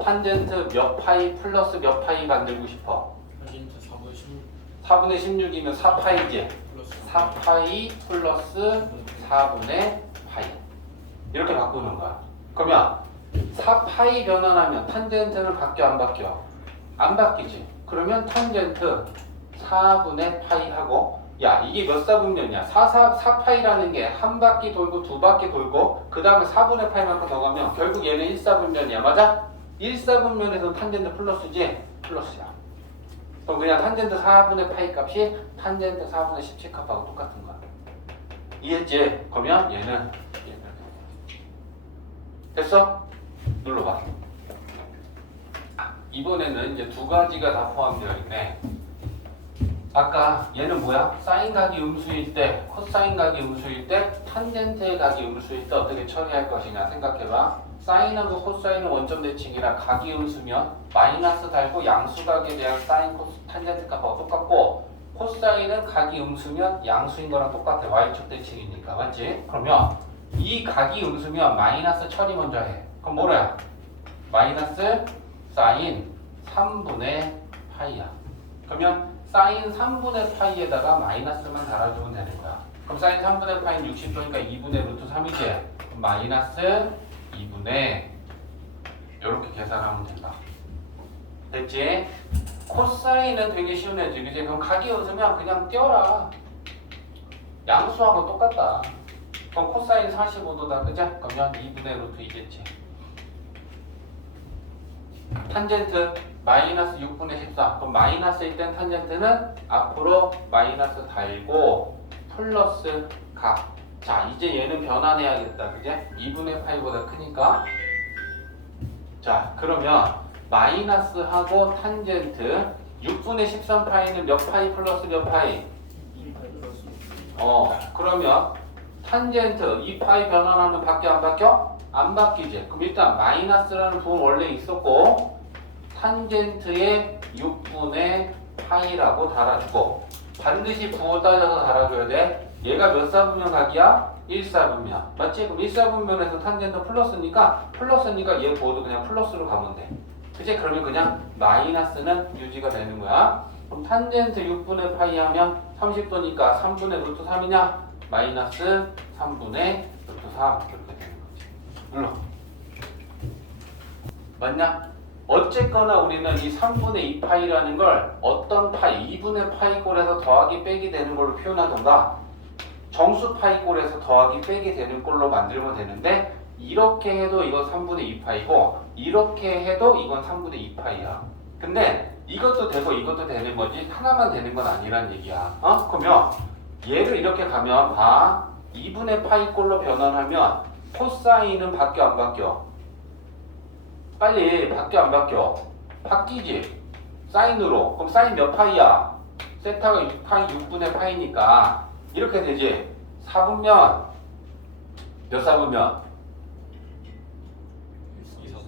탄젠트 몇 파이 플러스 몇 파이 만들고 싶어? 탄젠트 4분의 16 4분의 16이면 4파이지? 플러스 4파이 플러스 4분의 파이. 이렇게 바꾸는 거야. 그러면 4파이 변환하면 탄젠트는 바뀌어 안 바뀌어? 안 바뀌지. 그러면 탄젠트 4분의 파이 하고, 야, 이게 몇 사분면이야? 4파이라는 게 한 바퀴 돌고 두 바퀴 돌고 그 다음에 4분의 파이만큼 더 가면 결국 얘는 1사분면이야. 맞아? 1사분면에서 탄젠트 플러스지? 플러스야. 그럼 그냥 탄젠트 4분의 파이 값이 탄젠트 4분의 17 값하고 똑같은 거야. 이해했지? 그러면 얘는 됐어? 눌러봐. 이번에는 이제 두 가지가 다 포함되어 있네. 아까 얘는 뭐야? 사인 각이 음수일 때, 코사인 각이 음수일 때, 탄젠트의 각이 음수일 때 어떻게 처리할 것이냐 생각해봐. 사인하고 코사인은 원점 대칭이라 각이 음수면 마이너스 달고 양수각에 대한 사인, 코스, 탄젠트 값하고 똑같고, 코사인은 각이 음수면 양수인 거랑 똑같아. y축 대칭이니까. 맞지? 그러면 이 각이 음수면 마이너스 처리 먼저 해. 그럼 뭐래? 마이너스 사인 3분의 파이야. 그러면 사인 3분의 파이에다가 마이너스만 달아주면 되는 거야. 그럼 사인 3분의 파이는 60도니까 2분의 루트 3이지? 그럼 마이너스 2분의 이렇게 계산하면 된다. 됐지? 코사인은 되게 쉬운 애지. 그지? 그럼 각이 웃으면 그냥 띄워라. 양수하고 똑같다. 그럼 코사인 45도다. 그죠? 그러면 2분의 루트 2겠지. 탄젠트 마이너스 6분의 14. 그럼 마이너스일 땐 탄젠트는 앞으로 마이너스 달고 플러스 각. 자, 이제 얘는 변환해야겠다. 그제? 2분의 파이보다 크니까. 자, 그러면 마이너스하고 탄젠트 6분의 13파이는 몇 파이 플러스 몇 파이? 2파이 플러스 그러면 탄젠트 2파이 변환하면 바뀌어 안 바뀌어? 안 바뀌지. 그럼 일단 마이너스라는 부분 원래 있었고 탄젠트의 6분의 파이라고 달아주고, 반드시 부호 따져서 달아줘야 돼. 얘가 몇 사분면 각이야? 1사분면. 맞지? 그럼 1사분면에서 탄젠트 플러스니까 얘 부호도 그냥 플러스로 가면 돼. 그치? 그러면 그냥 마이너스는 유지가 되는 거야. 그럼 탄젠트 6분의 파이 하면 30도니까 3분의 루트 3이냐? 마이너스 3분의 루트 3 이렇게 되는 거지. 눌러. 맞냐? 어쨌거나 우리는 이 3분의 2파이라는 걸 어떤 파이, 2분의 파이 꼴에서 더하기 빼기 되는 걸로 표현하던가 정수 파이 꼴에서 더하기 빼기 되는 꼴로 만들면 되는데 이렇게 해도 이건 3분의 2파이고 이렇게 해도 이건 3분의 2파이야. 근데 이것도 되고 이것도 되는 거지 하나만 되는 건 아니란 얘기야. 그러면 얘를 이렇게 가면 봐. 2분의 파이 꼴로 변환하면 코사인은 바뀌어 안 바뀌어? 빨리 바뀌어 안 바뀌어? 바뀌지. 사인으로. 그럼 사인 몇 파이야? 세타가 6파이 6분의 파이니까 이렇게 되지. 4분면 몇 4분면?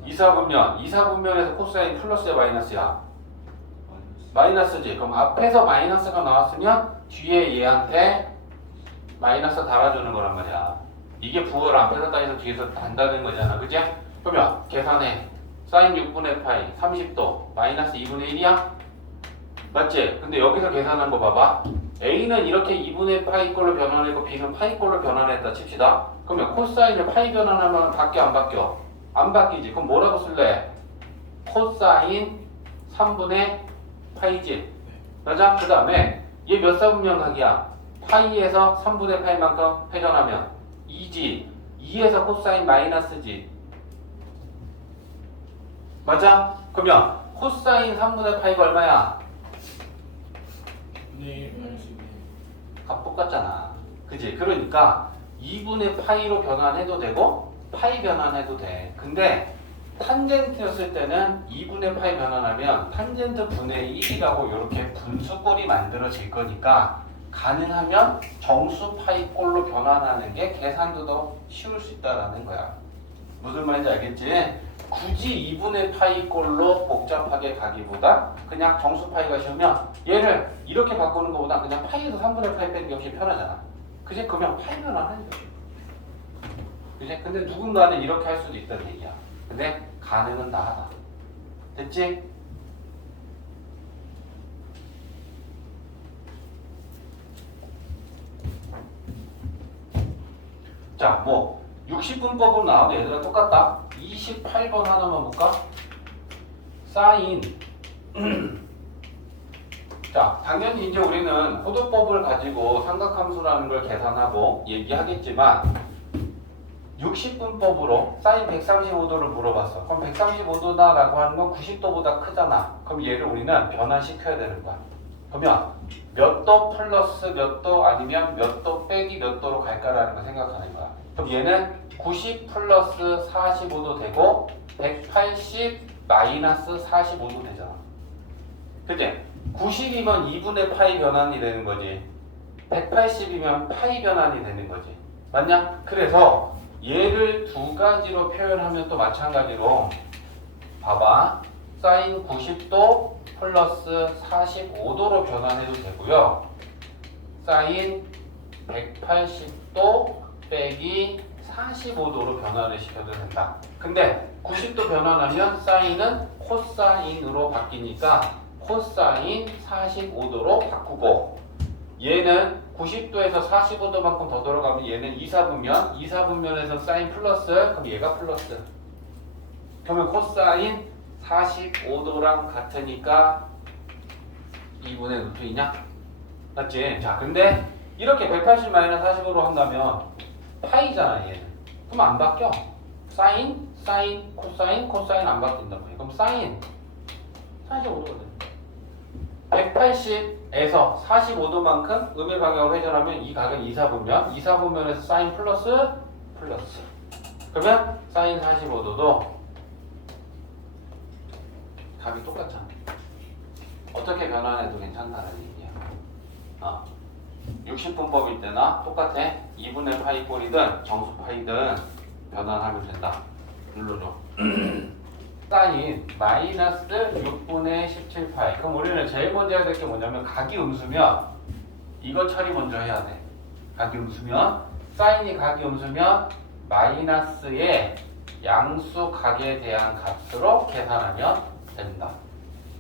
2사분면. 2사분면에서 코사인 플러스야 마이너스야? 마이너스지. 그럼 앞에서 마이너스가 나왔으면 뒤에 얘한테 마이너스 달아주는 거란 말이야. 이게 부호를 앞에서 따져서 뒤에서 단다는 거잖아. 그지? 그러면 계산해. 사인 6분의 파이 30도 마이너스 2분의 1이야? 맞지? 근데 여기서 계산한 거 봐봐. A는 이렇게 2분의 파이 꼴로 변환했고 B는 파이 꼴로 변환했다 칩시다. 그러면 코사인을 파이 변환하면 바뀌어 안 바뀌어? 안 바뀌지. 그럼 뭐라고 쓸래? 코사인 3분의 파이지. 맞아? 그 다음에 얘 몇 사분면 각이야? 파이에서 3분의 파이만큼 회전하면 2지. 2에서 코사인 마이너스지. 맞아? 그러면 코사인 3분의 파이가 얼마야? 네, 알겠습니다. 값 똑같잖아. 그지? 그러니까 2분의 파이로 변환해도 되고 파이 변환해도 돼. 근데 탄젠트였을 때는 2분의 파이 변환하면 탄젠트 분의 1이라고 이렇게 분수꼴이 만들어질 거니까 가능하면 정수 파이 꼴로 변환하는 게 계산도 더 쉬울 수 있다라는 거야. 무슨 말인지 알겠지? 굳이 2분의 파이 꼴로 복잡하게 가기보다 그냥 정수 파이가 쉬우면 얘를 이렇게 바꾸는 것보다 그냥 파이에서 3분의 파이 빼는 게 훨씬 편하잖아. 그지? 그러면 파이 변환하는 거지. 그지? 근데 누군가는 이렇게 할 수도 있다는 얘기야. 근데 가능은 나하다. 됐지? 자, 뭐 60분법으로 나와도 얘들아 똑같다. 28번 하나만 볼까? 사인 자, 당연히 이제 우리는 호도법을 가지고 삼각함수라는 걸 계산하고 얘기하겠지만 60분법으로 사인 135도를 물어봤어. 그럼 135도다라고 하는 건 90도보다 크잖아. 그럼 얘를 우리는 변환시켜야 되는 거야. 그러면 몇 도 플러스 몇 도 아니면 몇 도 빼기 몇 도로 갈까라는 걸 생각하는 거야. 그럼 얘는 90 플러스 45도 되고 180 마이너스 45도 되잖아. 그치? 90이면 2분의 파이 변환이 되는 거지. 180이면 파이 변환이 되는 거지. 맞냐? 그래서 얘를 두 가지로 표현하면 또 마찬가지로 봐봐. 사인 90도 플러스 45도로 변환해도 되고요. 사인 180도 빼기 45도로 변환을 시켜도 된다. 근데 90도 변환하면 사인은 코사인으로 바뀌니까 코사인 45도로 바꾸고 얘는 90도에서 45도만큼 더 들어가면 얘는 2사분면 2사분면에서 사인 플러스 그럼 얘가 플러스 그러면 코사인 45도랑 같으니까 2분의 루트이냐? 맞지? 자 근데 이렇게 180 마이너스 45로 한다면 파이잖아 얘는. 그럼 안 바뀌어. 사인, 사인, 코사인, 코사인 안 바뀐단 말이야. 그럼 사인 45도거든. 180에서 45도만큼 음의 방향으로 회전하면 이 각은 2사분면 2사분면에서 사인 플러스 플러스 그러면 사인 45도도 값이 똑같잖아. 어떻게 변환해도 괜찮다는 얘기야. 60분법일 때나 똑같아. 2분의 파이 꼴이든 정수 파이든 변환하면 된다. 눌러줘. 사인 마이너스 6분의 17파이. 그럼 우리는 제일 먼저 해야 될 게 뭐냐면 각이 음수면 이거 처리 먼저 해야 돼. 각이 음수면 사인이 각이 음수면 마이너스의 양수 각에 대한 값으로 계산하면 된다.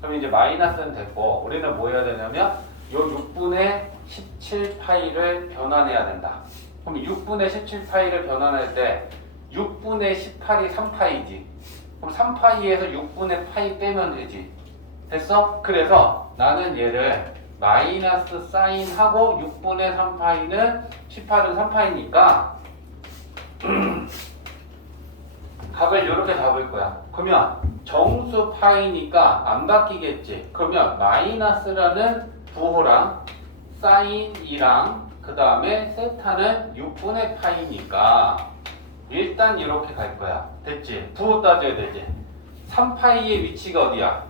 그럼 이제 마이너스는 됐고 우리는 뭐 해야 되냐면 요 6분의 17파이를 변환해야 된다. 그럼 6분의 17파이를 변환할 때 6분의 18이 3파이지. 그럼 3파이에서 6분의 파이 빼면 되지. 됐어? 그래서 나는 얘를 마이너스 사인하고 6분의 3파이는 18은 3파이니까 각을 이렇게 잡을 거야. 그러면 정수 파이니까 안 바뀌겠지. 그러면 마이너스라는 부호랑 사인이랑 그 다음에 세타는 6분의 파이니까 일단 이렇게 갈 거야. 됐지? 부호 따져야 되지. 3파이의 위치가 어디야?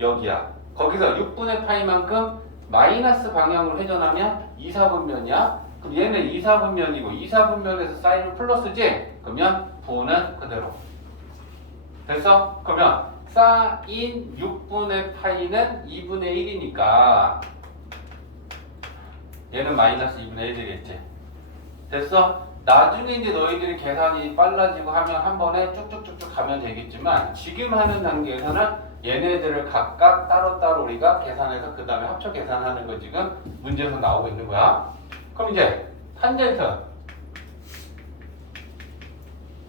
여기야. 거기서 6분의 파이만큼 마이너스 방향으로 회전하면 2, 4분면이야. 그럼 얘는 2, 4분면이고 2, 4분면에서 사인은 플러스지? 그러면 부호는 그대로. 됐어? 그러면 사인 6분의 파이는 2분의 1이니까 얘는 마이너스 2분의 1이겠지. 됐어? 나중에 이제 너희들이 계산이 빨라지고 하면 한 번에 쭉쭉쭉쭉 가면 되겠지만 지금 하는 단계에서는 얘네들을 각각 따로따로 우리가 계산해서 그 다음에 합쳐 계산하는 거 지금 문제에서 나오고 있는 거야. 그럼 이제 탄젠트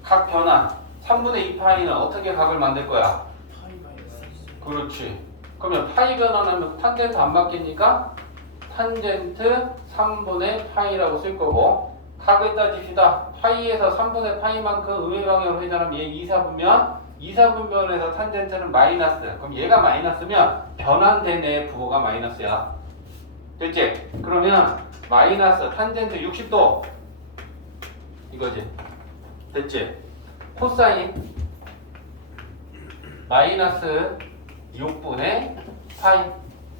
각 변환 3분의 2파이는 어떻게 각을 만들 거야? 파이 마이너스 그렇지. 그러면 파이 변환하면 탄젠트 안 바뀌니까 탄젠트 3분의 파이라고 쓸 거고 각을 따집시다. 파이에서 3분의 파이만큼 음의 방향으로 회전하면 얘 2, 4분면 2, 4분면에서 탄젠트는 마이너스. 그럼 얘가 마이너스면 변환된 애 부호가 마이너스야. 됐지? 그러면 마이너스 탄젠트 60도 이거지. 됐지? 코사인 마이너스 6분의 파이.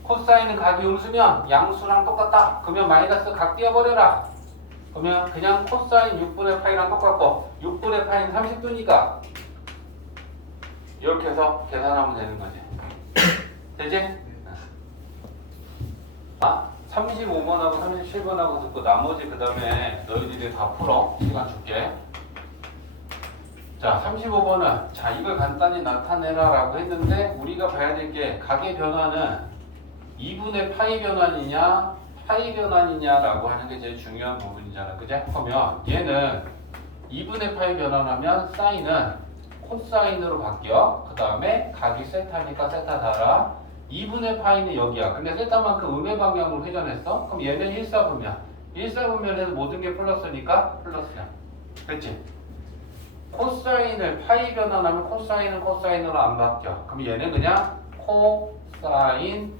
코사인은 각이 음수면 양수랑 똑같다. 그러면 마이너스 각 띄워버려라. 그러면 그냥 코사인 6분의 파이랑 똑같고 6분의 파이는 30도니까 이렇게 해서 계산하면 되는 거지. 되지? 아, 35번하고 37번하고 듣고 나머지 그 다음에 너희들이 다 풀어. 시간 줄게. 자, 35번은 자 이걸 간단히 나타내라 라고 했는데 우리가 봐야 될 게 각의 변화는 2분의 파이 변환이냐 파이 변환이냐라고 하는 게 제일 중요한 부분이잖아. 그제? 그러면 얘는 2분의 파이 변환하면 사인은 코사인으로 바뀌어. 그 다음에 각이 세타니까 세타 달아. 2분의 파이는 여기야. 근데 세타만큼 음의 방향으로 회전했어. 그럼 얘는 1, 4분면. 1, 4분면에서 모든 게 플러스니까 플러스야. 됐지? 코사인을 파이 변환하면 코사인은 코사인으로 안 바뀌어. 그럼 얘는 그냥 코사인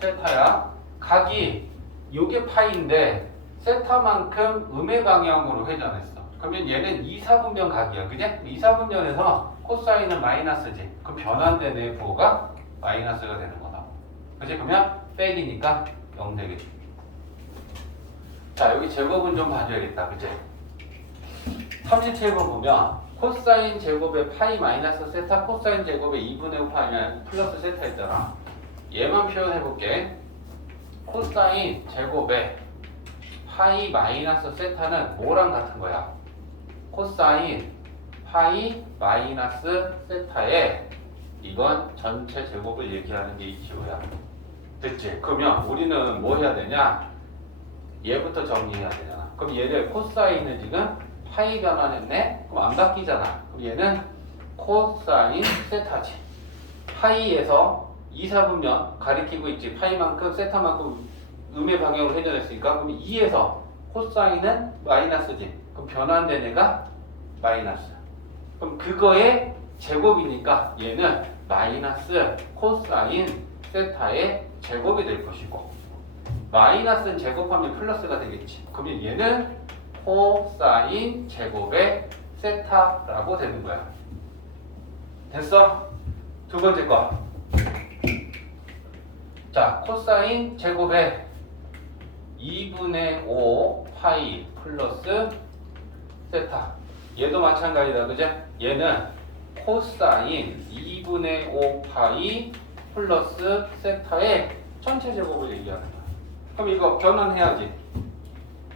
세타야. 각이 요게 파이인데 세타만큼 음의 방향으로 회전했어. 그러면 얘는 2, 4분면 각이야. 그지? 2, 4분면에서 코사인은 마이너스지. 그럼 변환된 애 부호가 마이너스가 되는 거다. 그지? 그러면 백이니까 0 되겠지. 자, 여기 제곱은 좀 봐줘야겠다. 그지? 37번 보면 코사인 제곱의 파이 마이너스 세타 코사인 제곱의 2분의 5 파이면 플러스 세타 있잖아. 얘만 표현해볼게. 코사인 제곱의 파이 마이너스 세타는 뭐랑 같은 거야? 코사인 파이 마이너스 세타에 이건 전체 제곱을 얘기하는 게 이 기호야. 됐지? 그러면 우리는 뭐 해야 되냐? 얘부터 정리해야 되잖아. 그럼 얘를 코사인은 지금 파이 변환했네? 그럼 안 바뀌잖아. 그럼 얘는 코사인 세타지. 파이에서 2, 4분면 가리키고 있지. 파이만큼 세타만큼 음의 방향으로 회전했으니까 그럼 2에서 코사인은 마이너스지. 그럼 변환된 애가 마이너스. 그럼 그거의 제곱이니까 얘는 마이너스 코사인 세타의 제곱이 될 것이고 마이너스는 제곱하면 플러스가 되겠지. 그러면 얘는 코사인 제곱의 세타라고 되는 거야. 됐어? 두 번째 거. 자, 코사인 제곱의 2분의 5 파이 플러스 세타. 얘도 마찬가지다. 그제? 얘는 코사인 2분의 5 파이 플러스 세타의 전체 제곱을 얘기하는 거야. 그럼 이거 변환해야지.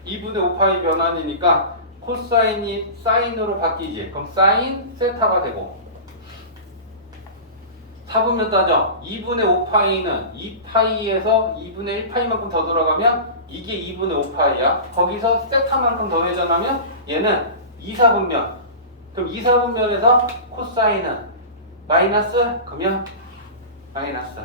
2분의 5 파이 변환이니까 코사인이 사인으로 바뀌지. 그럼 사인 세타가 되고 4분면 따져. 2분의 5파이는 2파이에서 2분의 1파이만큼 더 들어가면 이게 2분의 5파이야. 거기서 세타만큼 더 회전하면 얘는 2, 4분면. 그럼 2, 4분면에서 코사인은 마이너스? 그러면 마이너스.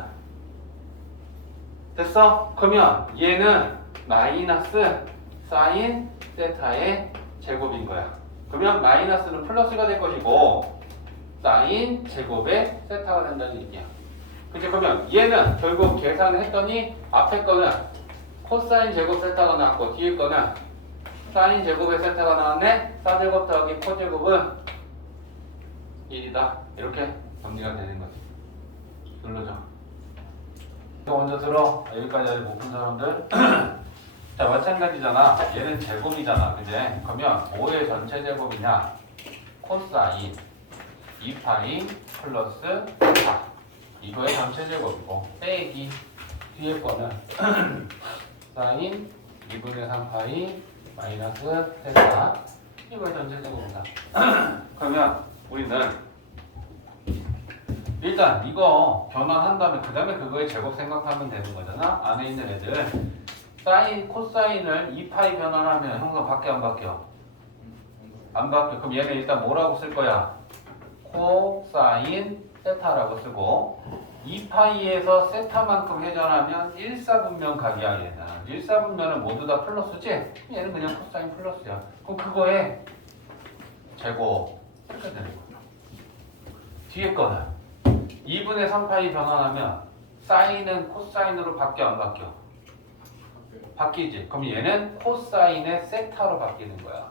됐어? 그러면 얘는 마이너스 사인 세타의 제곱인 거야. 그러면 마이너스는 플러스가 될 것이고 사인 제곱의 세타가 된다는 얘기야. 그치? 그러면 얘는 결국 계산을 했더니 앞에 거는 코사인 제곱 세타가 나왔고 뒤에 거는 사인 제곱의 세타가 나왔네. 사제곱 더하기 코제곱은 1이다. 이렇게 정리가 되는 거지. 눌러줘. 이거 먼저 들어. 여기까지 아직 못 푼 사람들. 자, 마찬가지잖아. 얘는 제곱이잖아. 그제? 그러면 5의 전체 제곱이냐? 코사인 2파이 플러스 4. 이거의 전체 제곱이고 빼기 뒤에 거는 사인 2분의 3파이 마이너스 세타. 이거의 전체 제곱이다. 그러면 우리는 일단 이거 변환한 다음에 그 다음에 그거의 제곱 생각하면 되는 거잖아. 안에 있는 애들 사인, 코사인을 2파이 변환하면 형성 바뀌어 안 바뀌어? 안 바뀌어. 그럼 얘는 일단 뭐라고 쓸 거야? 코사인 세타라고 쓰고 2파이에서 세타만큼 회전하면 1사분면 각이야. 얘는 1사분면은 모두 다 플러스지? 얘는 그냥 코사인 플러스야. 그럼 그거에 제곱 이렇게 되는 거야. 뒤에 거는 2분의 3파이 변환하면 사인은 코사인으로 바뀌어 안 바뀌어? 바뀌지. 그럼 얘는 코사인의 세타로 바뀌는 거야.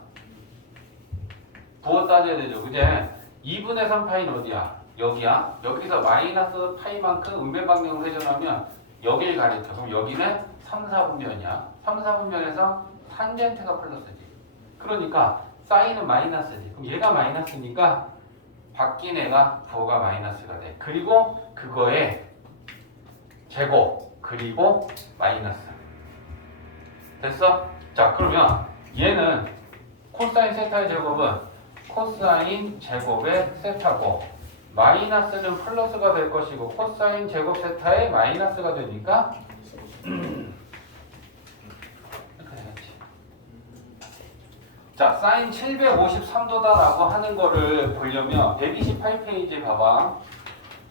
부호 따져야 되죠. 그제? 2분의 3파이는 어디야? 여기야. 여기서 마이너스 파이만큼 음배방향으로 회전하면 여길 가리켜. 그럼 여기는 3, 4분면이야. 3, 4분면에서 탄젠트가 플러스지. 그러니까 사인은 마이너스지. 그럼 얘가 마이너스니까 바뀐 애가 부호가 마이너스가 돼. 그리고 그거에 제곱 그리고 마이너스. 됐어? 자, 그러면 얘는 코사인 세타의 제곱은 코사인 제곱의 세타고 마이너스는 플러스가 될 것이고 코사인 제곱 세타의 마이너스가 되니까 이렇게 되겠지. 자, 사인 753도다라고 하는 거를 보려면 128페이지 봐봐.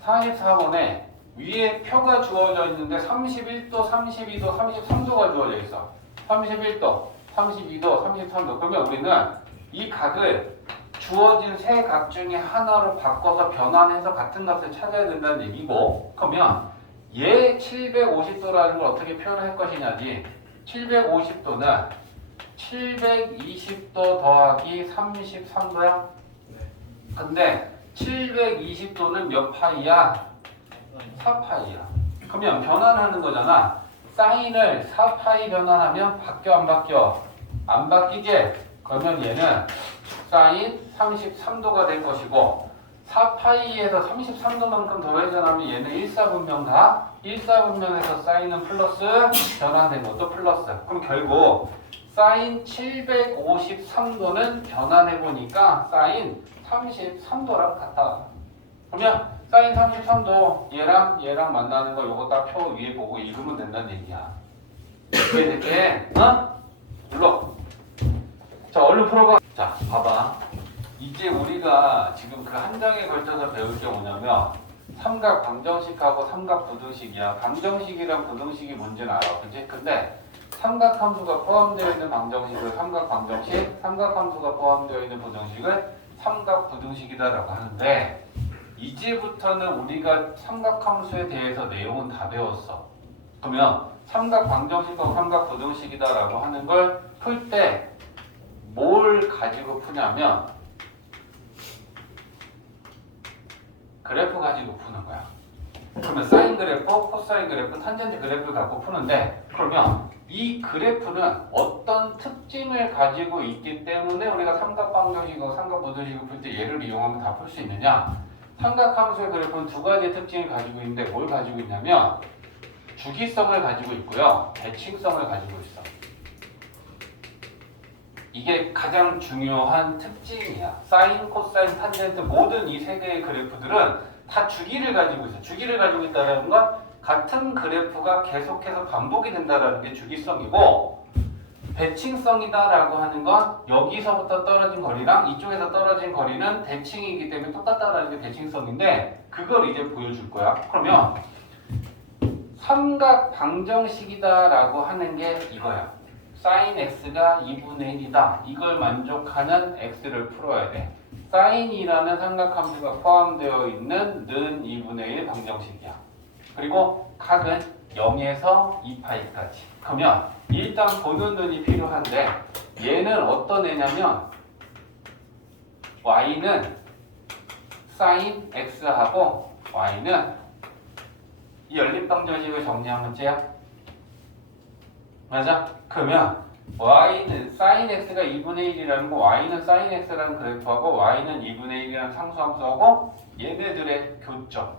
44번에 위에 표가 주어져 있는데 31도, 32도, 33도가 주어져 있어. 31도, 32도, 33도. 그러면 우리는 이 각을 주어진 세 각 중에 하나로 바꿔서 변환해서 같은 값을 찾아야 된다는 얘기고, 그러면 얘 750도라는 걸 어떻게 표현할 것이냐지. 750도는 720도 더하기 33도야. 근데 720도는 몇 파이야? 4파이야. 그러면 변환하는 거잖아. 사인을 4파이 변환하면 바뀌어 안 바뀌어? 안 바뀌지? 그러면 얘는 사인 33도가 될 것이고 4파이에서 33도만큼 더 회전하면 얘는 1사분면 다 1사분면에서 사인은 플러스 변환된 것도 플러스. 그럼 결국 사인 753도는 변환해보니까 사인 33도랑 같아. 그러면 사인 33도 얘랑 만나는 거 요거 딱 표 위에 보고 읽으면 된다는 얘기야. 왜 되게? 어? 눌러. 자, 얼른 풀어봐. 자, 봐봐. 이제 우리가 지금 그 한 장에 걸쳐서 배울 게 뭐냐면 삼각 방정식하고 삼각 부등식이야. 방정식이랑 부등식이 뭔지는 알아. 그치? 근데 삼각함수가 포함되어 있는 방정식을 삼각방정식, 삼각함수가 포함되어 있는 부등식을 삼각부등식이다라고 하는데 이제부터는 우리가 삼각함수에 대해서 내용은 다 배웠어. 그러면 삼각방정식과 삼각부등식이다라고 하는 걸 풀 때 뭘 가지고 푸냐면 그래프 가지고 푸는 거야. 그러면 사인 그래프, 코사인 그래프, 탄젠트 그래프를 갖고 푸는데 그러면 이 그래프는 어떤 특징을 가지고 있기 때문에 우리가 삼각방정식과 삼각부등식을 풀 때 얘를 이용하면 다 풀 수 있느냐? 삼각함수의 그래프는 두 가지의 특징을 가지고 있는데 뭘 가지고 있냐면 주기성을 가지고 있고요. 대칭성을 가지고 있어. 이게 가장 중요한 특징이야. 사인, 코사인, 탄젠트 모든 이 세 개의 그래프들은 다 주기를 가지고 있어. 주기를 가지고 있다는 건 같은 그래프가 계속해서 반복이 된다는 게 주기성이고 대칭성이다라고 하는 건 여기서부터 떨어진 거리랑 이쪽에서 떨어진 거리는 대칭이기 때문에 똑같다라는 게 대칭성인데 그걸 이제 보여줄 거야. 그러면 삼각 방정식이다라고 하는 게 이거야. sin x가 2분의 1이다. 이걸 만족하는 x를 풀어야 돼. sin이라는 삼각함수가 포함되어 있는 는 2분의 1 방정식이야. 그리고 각은 0에서 2파이까지. 그러면 일단 보는 눈이 필요한데 얘는 어떤 애냐면 y는 sin x하고 y는 이 연립방정식을 정리하면 쟤야. 맞아? 그러면 y는 sin x가 2분의 1이라는 거 y는 sin x라는 그래프하고 y는 2분의 1이라는 상수함수하고 얘네들의 교점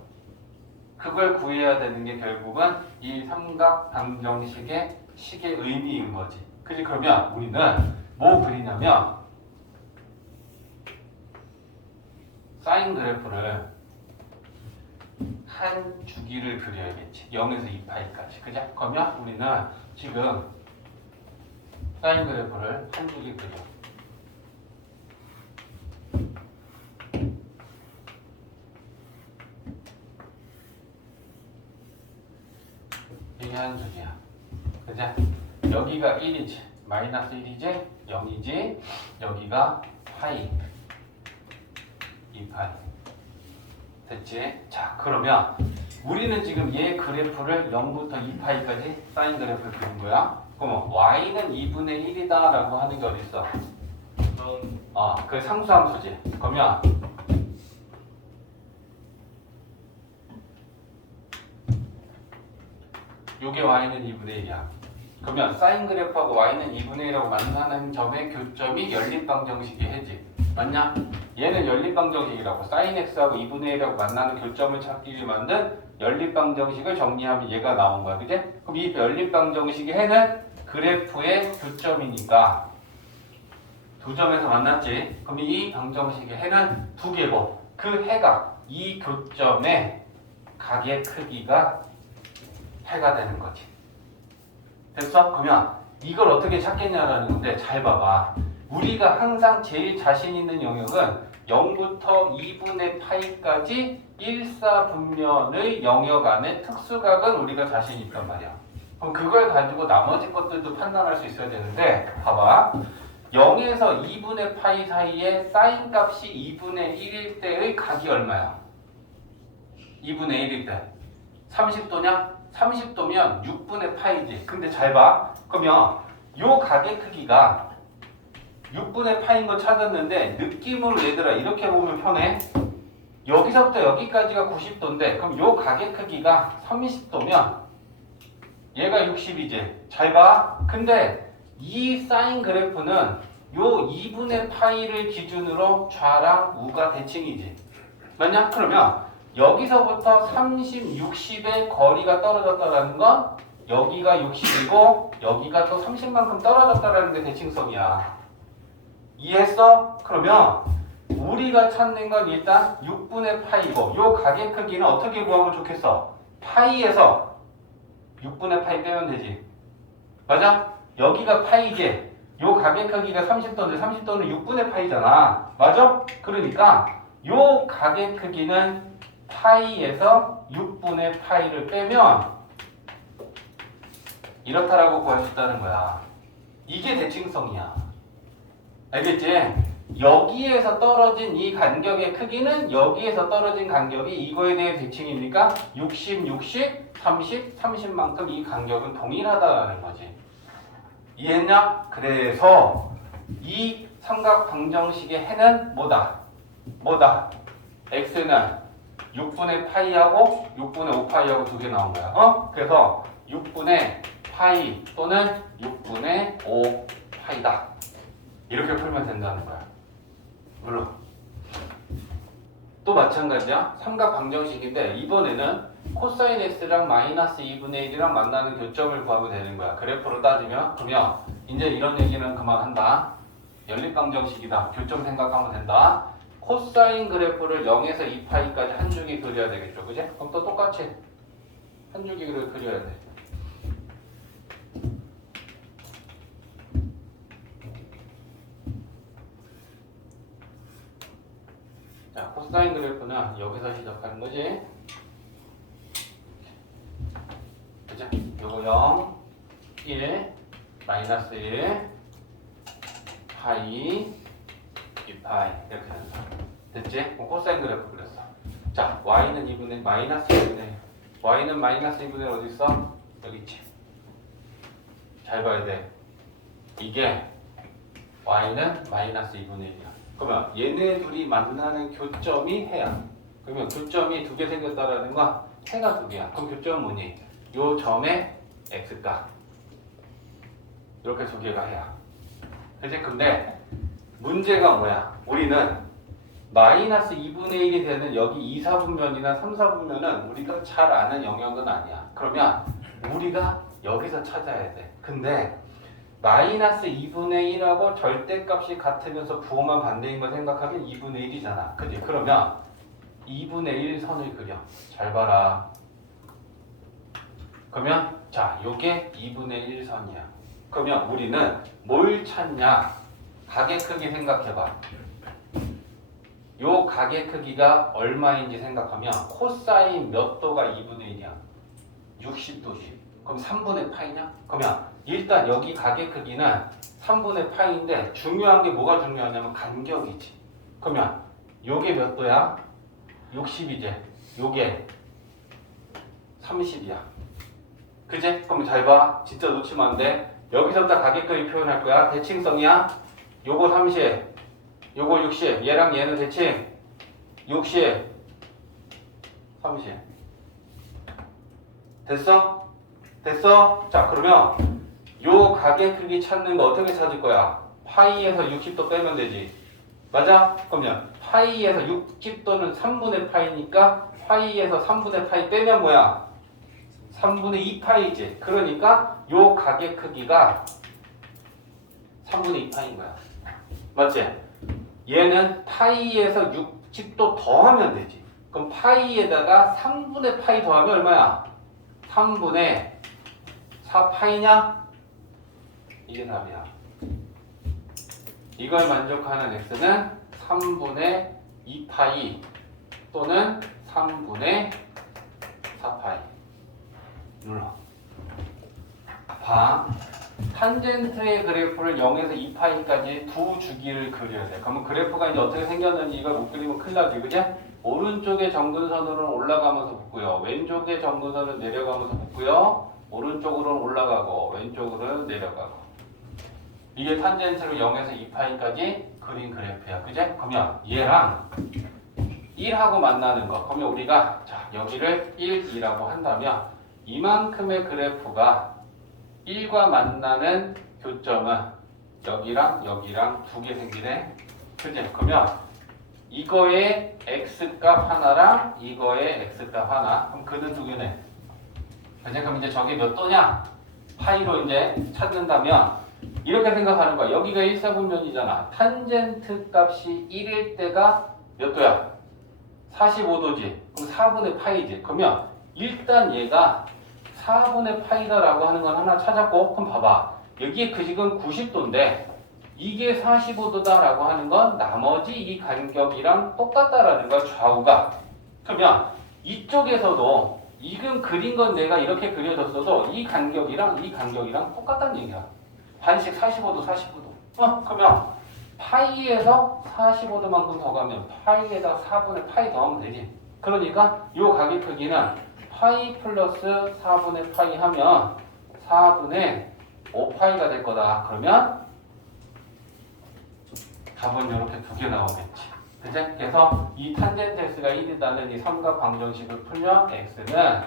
그걸 구해야 되는 게 결국은 이 삼각 방정식의 식의 의미인 거지. 그지? 그러면 우리는 뭐 그리냐면 사인 그래프를 한 주기를 그려야겠지. 0에서 2파이까지. 그죠? 그러면 우리는 지금 사인 그래프를 한 주기 그려. 이게 한 주기야. 그죠? 여기가 1이지. 마이너스 1이지. 0이지. 여기가 파이. 2파이. 됐지? 자, 그러면 우리는 지금 얘 그래프를 0부터 2파이까지 사인 그래프를 그린 거야. 그럼 y는 2분의 1이다 라고 하는 게 어딨어? 그 상수함수지. 그러면 요게 y는 2분의 1이야. 그러면 사인 그래프하고 y는 2분의 1하고 만나는 점의 교점이 연립방정식이 해지. 맞냐? 얘는 연립방정식이라고 사인 x하고 2분의 1하고 만나는 교점을 찾기 위해 만든 연립방정식을 정리하면 얘가 나온 거야. 그지? 그럼 이 연립방정식의 해는 그래프의 교점이니까 두 점에서 만났지? 그럼 이 방정식의 해는 두 개고 그 해가 이 교점의 각의 크기가 해가 되는 거지. 됐어? 그러면 이걸 어떻게 찾겠냐라는 건데 잘 봐봐. 우리가 항상 제일 자신 있는 영역은 0부터 2분의 파이까지 일사분면의 영역 안에 특수각은 우리가 자신 있단 말이야. 그럼 그걸 가지고 나머지 것들도 판단할 수 있어야 되는데 봐봐. 0에서 2분의 파이 사이에 사인 값이 2분의 1일 때의 각이 얼마야? 2분의 1일 때 30도냐? 30도면 6분의 파이지. 근데 잘 봐. 그러면 요 각의 크기가 6분의 파인 거 찾았는데 느낌으로 얘들아 이렇게 보면 편해. 여기서부터 여기까지가 90도인데 그럼 요 각의 크기가 30도면 얘가 60이지. 잘 봐. 근데 이 사인 그래프는 요 2분의 파이를 기준으로 좌랑 우가 대칭이지. 맞냐? 그러면 여기서부터 30, 60의 거리가 떨어졌다는 건 여기가 60이고 여기가 또 30만큼 떨어졌다는 게 대칭성이야. 이해했어? 그러면 우리가 찾는 건 일단 6분의 파이고 요 각의 크기는 어떻게 구하면 좋겠어? 파이에서 6분의 파이 빼면 되지. 맞아? 여기가 파이지. 요 각의 크기가 30도인데 30도는 6분의 파이잖아. 맞아? 그러니까 요 각의 크기는 파이에서 6분의 파이를 빼면 이렇다라고 구할 수 있다는 거야. 이게 대칭성이야. 알겠지? 여기에서 떨어진 이 간격의 크기는 여기에서 떨어진 간격이 이거에 대해 대칭이니까 60, 60, 30, 30만큼 이 간격은 동일하다라는 거지. 이해했냐? 그래서 이 삼각 방정식의 해는 뭐다? x는 6분의 파이하고 6분의 5파이하고 두 개 나온 거야. 그래서 6분의 파이 또는 6분의 5파이다. 이렇게 풀면 된다는 거야. 물론 또 마찬가지야. 삼각 방정식인데 이번에는 코사인 x랑 마이너스 2분의 1이랑 만나는 교점을 구하면 되는 거야. 그래프로 따지면. 그러면 이제 이런 얘기는 그만한다. 연립방정식이다. 교점 생각하면 된다. 코사인 그래프를 0에서 2파이까지 한 줄기 그려야 되겠죠. 그지? 그럼 또 똑같이 한 줄기를 그려야 돼. 자, 코사인 그래프는 여기서 시작하는 거지. 요거 0, 1, 마이너스 1, 파이, 2파이 이렇게 된다. 됐지? 코사인 그래프 그렸어. 자, y는 2분의 마이너스 2분의 y는 마이너스 2분의 어디 있어? 여기 있지. 잘 봐야 돼. 이게 y는 마이너스 2분의 1이야. 그러면 얘네 둘이 만나는 교점이 해야. 그러면 교점이 두 개 생겼다라는 건 해가 두 개야. 그럼 교점은 뭐니? 요 점의 x값. 이렇게 두 개가 해야. 그치? 근데 문제가 뭐야? 우리는 마이너스 2분의 1이 되는 여기 2, 4분면이나 3, 4분면은 우리가 잘 아는 영역은 아니야. 그러면 우리가 여기서 찾아야 돼. 근데 마이너스 2분의 1하고 절대값이 같으면서 부호만 반대인 걸 생각하면 2분의 1이잖아. 그지? 그러면 2분의 1 선을 그려. 잘 봐라. 그러면 자, 요게 2분의 1 선이야. 그러면 우리는 뭘 찾냐? 가계 크기 생각해봐. 요 가계 크기가 얼마인지 생각하면 코사인 몇 도가 2분의 1이야? 60도지. 그럼 3분의 파이냐? 그러면 일단 여기 가계 크기는 3분의 파이인데 중요한 게 뭐가 중요하냐면 간격이지. 그러면 요게 몇 도야? 60이지. 요게 30이야. 그지? 그럼 잘 봐. 진짜 놓치면 안 돼. 여기서부터 가계 크기 표현할 거야. 대칭성이야. 요거 30, 요거 60. 얘랑 얘는 대칭 60, 30. 됐어? 됐어? 자, 그러면 요 가계 크기 찾는 거 어떻게 찾을 거야? 파이에서 60도 빼면 되지. 맞아? 그러면 파이에서 60도는 3분의 파이니까 파이에서 3분의 파이 빼면 뭐야? 3분의 2파이지. 그러니까 요 가계 크기가 3분의 2파이인 거야. 맞지? 얘는 파이에서 60도 더하면 되지. 그럼 파이에다가 3분의 파이 더하면 얼마야? 3분의 4파이냐? 이게 답이야. 이걸 만족하는 x는 3분의 2파이 또는 3분의 4파이. 눌러. 봐. 탄젠트의 그래프를 0에서 2파이까지 두 주기를 그려야 돼. 그러면 그래프가 이제 어떻게 생겼는지 이걸 못 그리면 큰일 나지, 그지? 오른쪽의 정근선으로는 올라가면서 붙고요. 왼쪽의 정근선은 내려가면서 붙고요. 오른쪽으로는 올라가고 왼쪽으로는 내려가고. 이게 탄젠트로 0에서 2파이까지 그린 그래프야. 그지? 그러면 얘랑 1하고 만나는 거. 그러면 우리가 자, 여기를 1, 2라고 한다면 이만큼의 그래프가 1과 만나는 교점은 여기랑 여기랑 두 개 생기네. 그지? 그러면 이거의 x값 하나랑 이거의 x값 하나. 그럼 그는 두 개네. 그지? 그럼 이제 저게 몇 도냐? 파이로 이제 찾는다면 이렇게 생각하는 거야. 여기가 1, 4분면이잖아. 탄젠트 값이 1일 때가 몇 도야? 45도지. 그럼 4분의 파이지. 그러면 일단 얘가 4분의 파이다라고 하는 건 하나 찾았고, 그럼 봐봐. 여기에 그 지금 90도인데 이게 45도다라고 하는 건 나머지 이 간격이랑 똑같다라는 거야, 좌우가. 그러면 이쪽에서도 지금 그린 건 내가 이렇게 그려졌어도 이 간격이랑 똑같다는 얘기야. 반씩 45도, 45도. 그러면 파이에서 45도만큼 더 가면 파이에다 4분의 파이 더하면 되지. 그러니까 이 가계 크기는 파이 플러스 4분의 파이 하면 4분의 5파이가 될 거다. 그러면 답은 이렇게 두 개 나오겠지. 그치? 그래서 이 탄젠트 x가 1이라는 이 삼각 방정식을 풀면 x는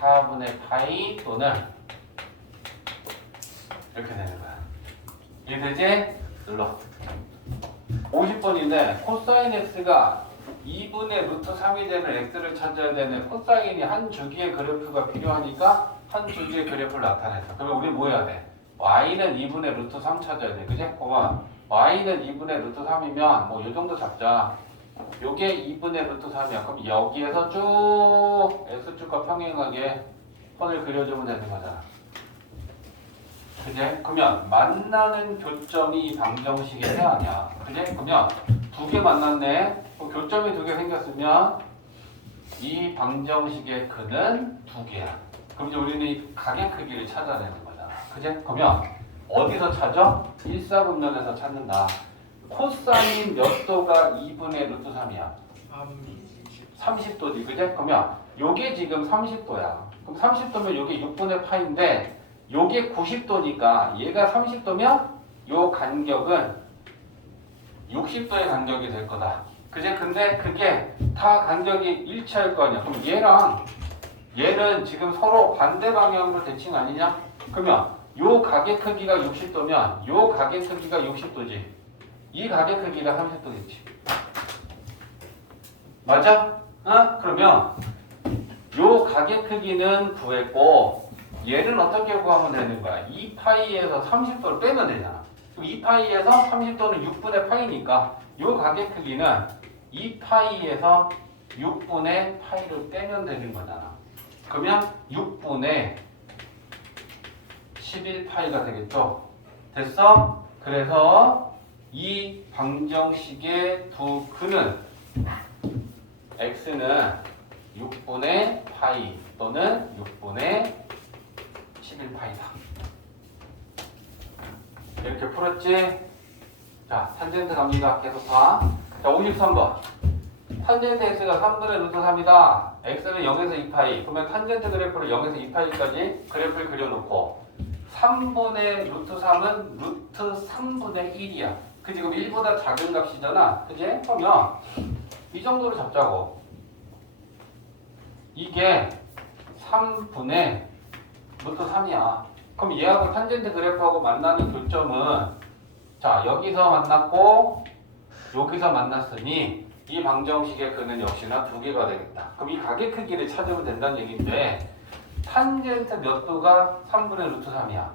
4분의 파이 또는 이렇게 되는 거야. 이해되지? 눌러. 50번인데 코사인 x가 2분의 루트 3이 되는 x를 찾아야 되는 코사인이 한 주기의 그래프가 필요하니까 한 주기의 그래프를 나타냈어. 그러면 우리 뭐 해야 돼? y는 2분의 루트 3 찾아야 돼. 그지? 그러면 y는 2분의 루트 3이면 뭐 이 정도 잡자. 요게 2분의 루트 3이야. 그럼 여기에서 쭉 x축과 평행하게 선을 그려주면 되는 거잖아. 그지? 그러면 만나는 교점이 이 방정식의 해 아니야. 그지? 그러면 두 개 만났네. 교점이 두 개 생겼으면 이 방정식의 근은 두 개야. 그럼 이제 우리는 이 가격 크기를 찾아내는 거잖아. 그지? 그러면 어디서 찾아? 일사분면에서 찾는다. 코사인 몇 도가 2분의 루트 3이야? 30도지. 그지? 그러면 요게 지금 30도야. 그럼 30도면 요게 6분의 파인데 요게 90도니까 얘가 30도면 요 간격은 60도의 간격이 될 거다. 그지? 근데 그게 다 간격이 일치할 거 아니야. 그럼 얘랑 얘는 지금 서로 반대 방향으로 대칭 아니냐? 그러면 요 가게 크기가 60도면 요 가게 크기가 60도지. 이 가게 크기가 30도겠지. 맞아? 어? 그러면 요 가게 크기는 구했고 얘는 어떻게 구하면 되는 거야? 2파이에서 30도를 빼면 되잖아. 2파이에서 30도는 6분의 파이니까 요 가게 크기는 2파이에서 6분의 파이를 빼면 되는 거잖아. 그러면 6분의 11파이가 되겠죠? 됐어? 그래서 이 방정식의 두 근은 x는 6분의 파이 또는 6분의 11파이다. 이렇게 풀었지? 자, 탄젠트 갑니다. 계속 봐. 자, 53번. 탄젠트 x가 3분의 루트 3이다. x는 0에서 2파이. 그러면 탄젠트 그래프를 0에서 2파이까지 그래프를 그려놓고 3분의 루트 3은 루트 3분의 1이야. 그 지금 1보다 작은 값이잖아. 그지? 그러면 이 정도로 잡자고. 이게 3분의 루트 3이야. 그럼 얘하고 탄젠트 그래프하고 만나는 교점은 자, 여기서 만났고 여기서 만났으니 이 방정식의 근은 역시나 두 개가 되겠다. 그럼 이 가게 크기를 찾으면 된다는 얘기인데 탄젠트 몇 도가 3분의 루트 3이야?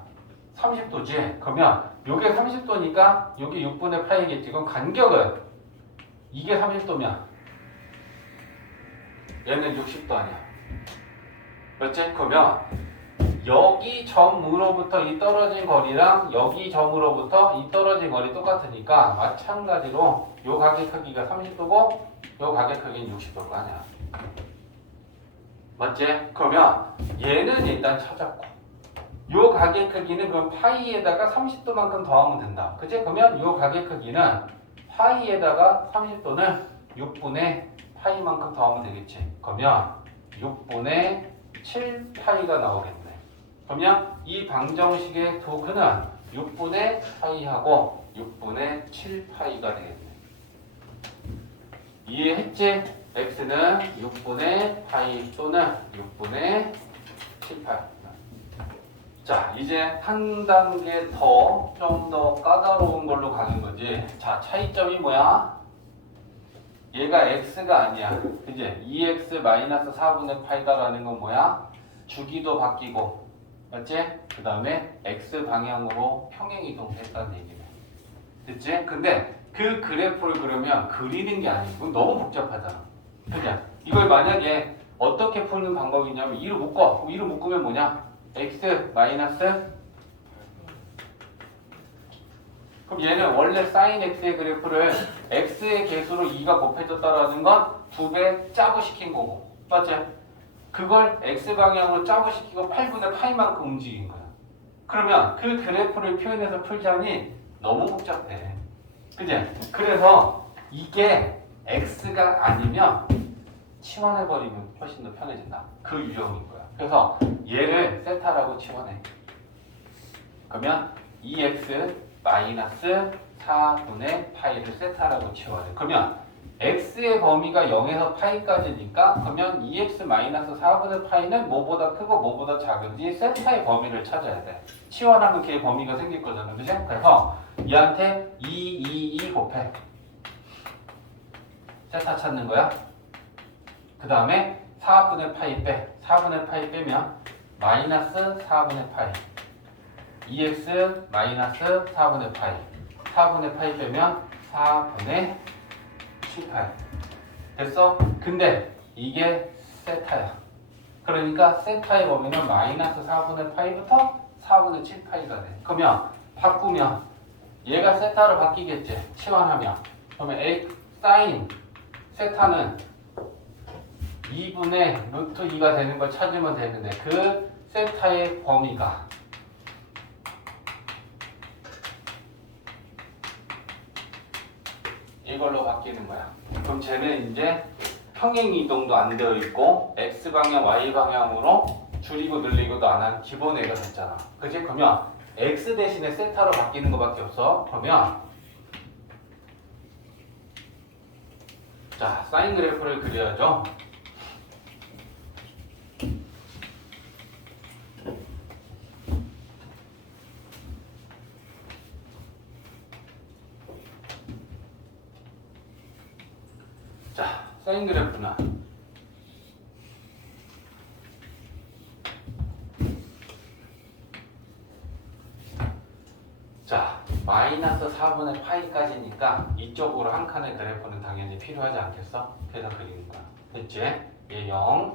30도지? 그러면 요게 30도니까 요게 6분의 파이겠지. 그럼 간격은 이게 30도면 얘는 60도 아니야. 그렇지? 그러면 여기 점으로부터 이 떨어진 거리랑 여기 점으로부터 이 떨어진 거리 똑같으니까 마찬가지로 요 가게 크기가 30도고 요 가게 크기는 60도가 아니야. 맞지? 그러면 얘는 일단 찾았고 요 가게 크기는 그럼 파이에다가 30도만큼 더하면 된다. 그치? 그러면 요 가게 크기는 파이에다가 30도는 6분의 파이만큼 더하면 되겠지. 그러면 6분의 7파이가 나오겠네. 그러면 이 방정식의 두 근은 6분의 파이하고 6분의 7파이가 되겠네. 이해했지? x는 6분의 파이 또는 6분의 7파이. 자, 이제 한 단계 더 좀 더 까다로운 걸로 가는 거지. 자, 차이점이 뭐야? 얘가 x가 아니야. 그지? 2x-4분의 파이다라는 건 뭐야? 주기도 바뀌고, 맞지? 그 다음에 x 방향으로 평행이동했다는 얘기네. 됐지? 근데 그 그래프를 그러면 그리는 게 아니고 너무 복잡하잖아. 그냥 이걸 만약에 어떻게 푸는 방법이 있냐면 이를 묶어. 이를 묶으면 뭐냐? x 마이너스 그럼 얘는 원래 sin x의 그래프를 x의 개수로 2가 곱해졌다라는 건 2배 짜부시킨 거고, 맞지? 그걸 x 방향으로 짜부시키고 8분의 파이만큼 움직인 거야. 그러면 그 그래프를 표현해서 풀자니 너무 복잡해. 그지? 그래서 이게 x가 아니면 치환해버리면 훨씬 더 편해진다. 그 유형인 거야. 그래서 얘를 세타라고 치환해. 그러면 2x 마이너스 4분의 파이를 세타라고 치환해. 그러면 x의 범위가 0에서 파이까지니까 그러면 2x 마이너스 4분의 파이는 뭐보다 크고 뭐보다 작은지 세타의 범위를 찾아야 돼. 치환하면 걔의 범위가 생길 거잖아. 그지? 그래서 얘한테 2 곱해. 세타 찾는 거야. 그 다음에 4분의 파이 빼. 4분의 파이 빼면 마이너스 4분의 파이. 2x 마이너스 4분의 파이. 4분의 파이 빼면 4분의 7파이. 됐어? 근데 이게 세타야. 그러니까 세타의 범위는 마이너스 4분의 파이부터 4분의 7파이가 돼. 그러면 바꾸면 얘가 세타로 바뀌겠지. 치환하면. 그러면 a 사인 세타는 2분의 루트 2가 되는 걸 찾으면 되는데 그 세타의 범위가 이걸로 바뀌는 거야. 그럼 쟤는 이제 평행 이동도 안 되어 있고 x 방향, y 방향으로 줄이고 늘리고도 안 한 기본 애가 됐잖아. 그치? 그러면 x 대신에 세타로 바뀌는 것밖에 없어. 그러면 자, 사인 그래프를 그려야죠. 자, 사인 그래프는 자, 마이너스 4분의 파이까지니까 이쪽으로 한 칸의 그래프는 당연히 필요하지 않겠어? 그래서 그리는 거야. 됐지? 얘 0,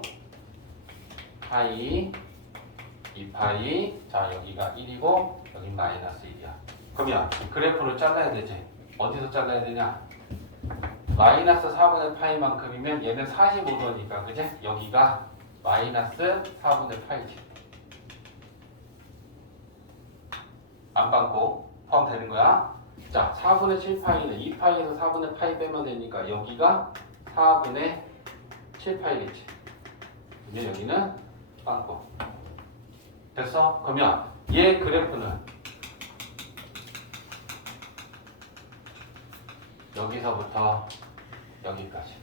파이, 2파이, 자 여기가 1이고 여기 마이너스 1이야. 그러면 그래프를 잘라야 되지? 어디서 잘라야 되냐? 마이너스 4분의 파이만큼이면 얘는 45도니까 그지? 여기가 마이너스 4분의 파이지. 안 빵꾸 포함되는 거야. 자, 4분의 7파이는 2파이에서 4분의 파이 빼면 되니까 여기가 4분의 7파이겠지. 근데 여기는 빵꾸. 됐어? 그러면 얘 그래프는 여기서부터 여기까지.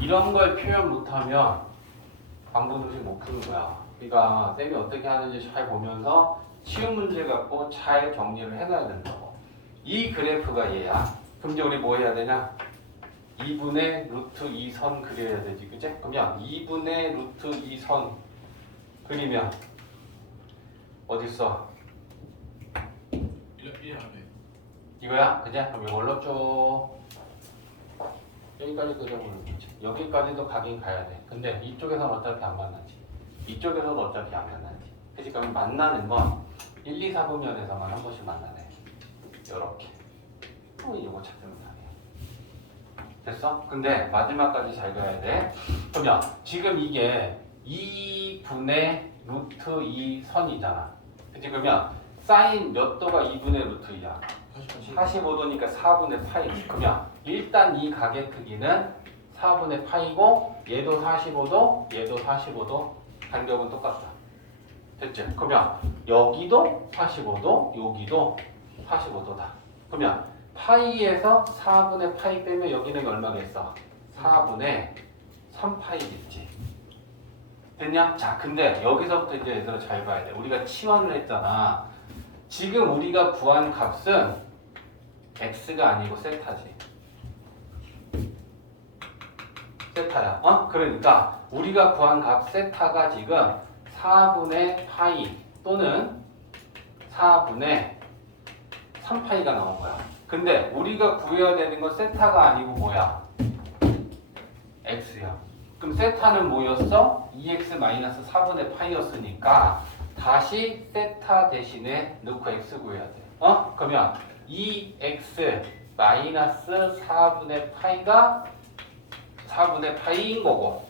이런 걸 표현 못하면 방법식 못 푸는 거야. 그러니까 쌤이 어떻게 하는지 잘 보면서 쉬운 문제 갖고 잘 정리를 해놔야 된다고. 이 그래프가 얘야. 그럼 이제 우리 뭐 해야 되냐? 2분의 루트 2선 그려야 되지, 그치? 그러면 2분의 루트 2선 그리면 어딨어? 1 안에 이거야? 그치? 그럼 이걸로 쭉 여기까지 그려보는 거지. 여기까지도 가긴 가야 돼. 근데 이쪽에서는 어차피 안 만나지. 이쪽에서도 어차피 안 만나지. 그치? 그럼 만나는 건 1, 2, 4분면에서만 한 번씩 만나네. 요렇게. 이거 찾으면 돼. 됐어? 근데 마지막까지 잘 그려야 돼. 그러면 지금 이게 2분의 루트 2 선이잖아. 그치? 그러면 사인 몇 도가 2분의 루트 2야? 45도니까 4분의 파이. 그러면 일단 이 가게 크기는 4분의 파이고 얘도 45도, 얘도 45도. 간격은 똑같다. 됐지? 그러면 여기도 45도, 여기도 45도다. 그러면 파이에서 4분의 파이 빼면 여기는 얼마겠어? 4분의 3파이겠지. 됐냐? 자, 근데 여기서부터 이제 얘들아 잘 봐야 돼. 우리가 치환을 했잖아. 지금 우리가 구한 값은 x가 아니고 세타지. 세타야. 그러니까 우리가 구한 값 세타가 지금 4분의 파이 또는 4분의 3파이가 나온 거야. 근데 우리가 구해야 되는 건 세타가 아니고 뭐야? x야. 그럼 세타는 뭐였어? 2x-4분의 파이였으니까 다시 세타 대신에 넣고 x 구해야 돼. 그러면 2x-4분의 파이가 4분의 파이인 거고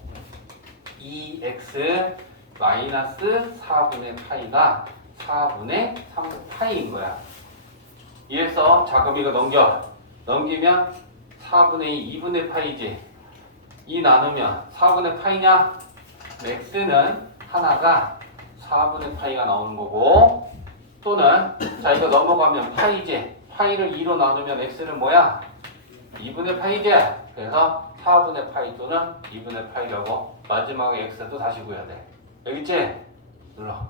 2x-4분의 파이가 4분의 3파이인 거야. 이래서 자 그럼 이거 넘기면 4분의 2, 2분의 파이지. 2 나누면 4분의 파이냐? x는 하나가 4분의 파이가 나오는 거고 또는 자 이거 넘어가면 파이지. 파이를 2로 나누면 x는 뭐야? 2분의 파이지. 그래서 4분의 파이 또는 2분의 파이라고 마지막에 x도 다시 구해야 돼. 여기 있지? 눌러.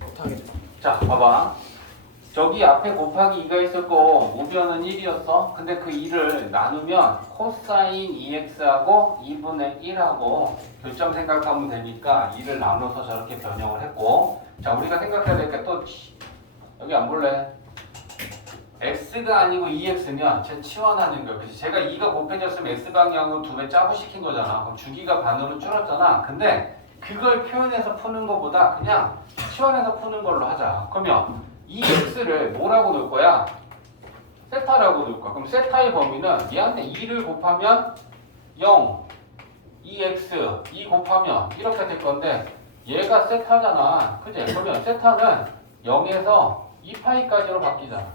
못하겠네. 자 봐봐. 저기 앞에 곱하기 2가 있었고 우변은 1이었어. 근데 그 2를 나누면 코사인 2x하고 2분의 1하고 교점 생각하면 되니까 2를 나눠서 저렇게 변형을 했고 자 우리가 생각해야 될 게 또 여기 안 볼래? x가 아니고 2x면 쟤 치환하는 거야. 그래서 제가 2가 곱해졌으면 x방향으로 2배 짜부시킨 거잖아. 그럼 주기가 반으로 줄었잖아. 근데 그걸 표현해서 푸는 것보다 그냥 치환해서 푸는 걸로 하자. 그러면 이 x를 뭐라고 놓을 거야? 세타라고 놓을 거야. 그럼 세타의 범위는 얘한테 2를 곱하면 0, 2x, 2 곱하면 이렇게 될 건데 얘가 세타잖아. 그지? 그러면 세타는 0에서 2파이까지로 바뀌잖아.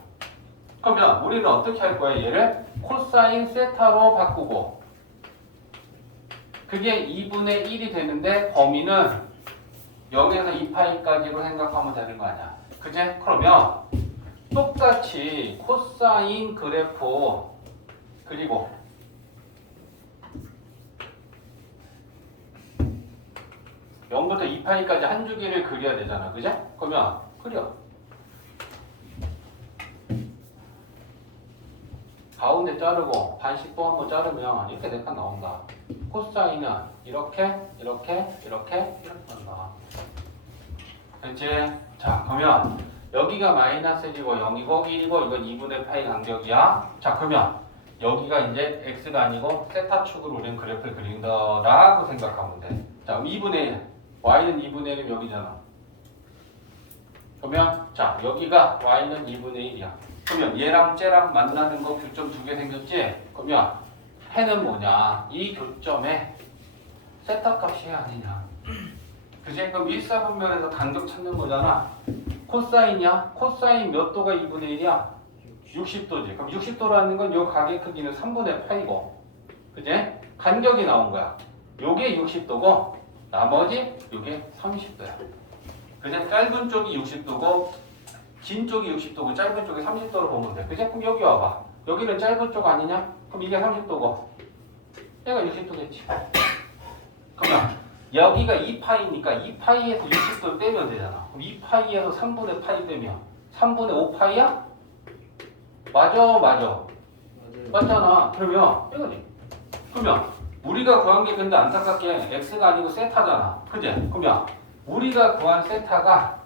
그러면 우리는 어떻게 할 거야? 얘를 코사인 세타로 바꾸고 그게 2분의 1이 되는데 범위는 0에서 2파이까지로 생각하면 되는 거 아니야. 그지? 그러면 똑같이 코사인 그래프 그리고 영부터 2파이까지 한 주기를 그려야 되잖아. 그지? 그러면 그려. 가운데 자르고 반씩 또 한번 자르면 이렇게 내가 나온다. 코사인은 이렇게 이렇게 이렇게 나와. 그렇지? 자 그러면 여기가 마이너스이고 0이고 1이고 이건 2분의 파이 간격이야. 자 그러면 여기가 이제 x가 아니고 세타축으로 우리는 그래프를 그린다라고 생각하면 돼. 자 2분의 1 y는 2분의 1이면 여기잖아. 그러면 자 여기가 y는 2분의 1이야. 그러면 얘랑 쟤랑 만나는 거 교점 두 개 생겼지? 그러면 해는 뭐냐? 이 교점에 세타 값이 아니냐? 그지? 그럼 1사분면에서 간격 찾는 거잖아. 코사인이야? 코사인 몇 도가 2분의 1이야? 60도지. 그럼 60도라는 건 요 가게 크기는 3분의 파이고, 그지? 간격이 나온 거야. 요게 60도고 나머지 요게 30도야. 그지? 짧은 쪽이 60도고 긴 쪽이 60도고 짧은 쪽이 30도로 보면 돼. 그지? 그럼 여기 와봐. 여기는 짧은 쪽 아니냐? 그럼 이게 30도고 얘가 60도겠지. 그러면 여기가 2파이니까 2파이에서 60도를 빼면 되잖아. 그럼 2파이에서 3분의 파이 빼면 3분의 5파이야? 맞아. 맞잖아. 그러면 이거지. 그러면 우리가 구한 게 근데 안타깝게 x가 아니고 세타잖아. 그지? 그러면 우리가 구한 세타가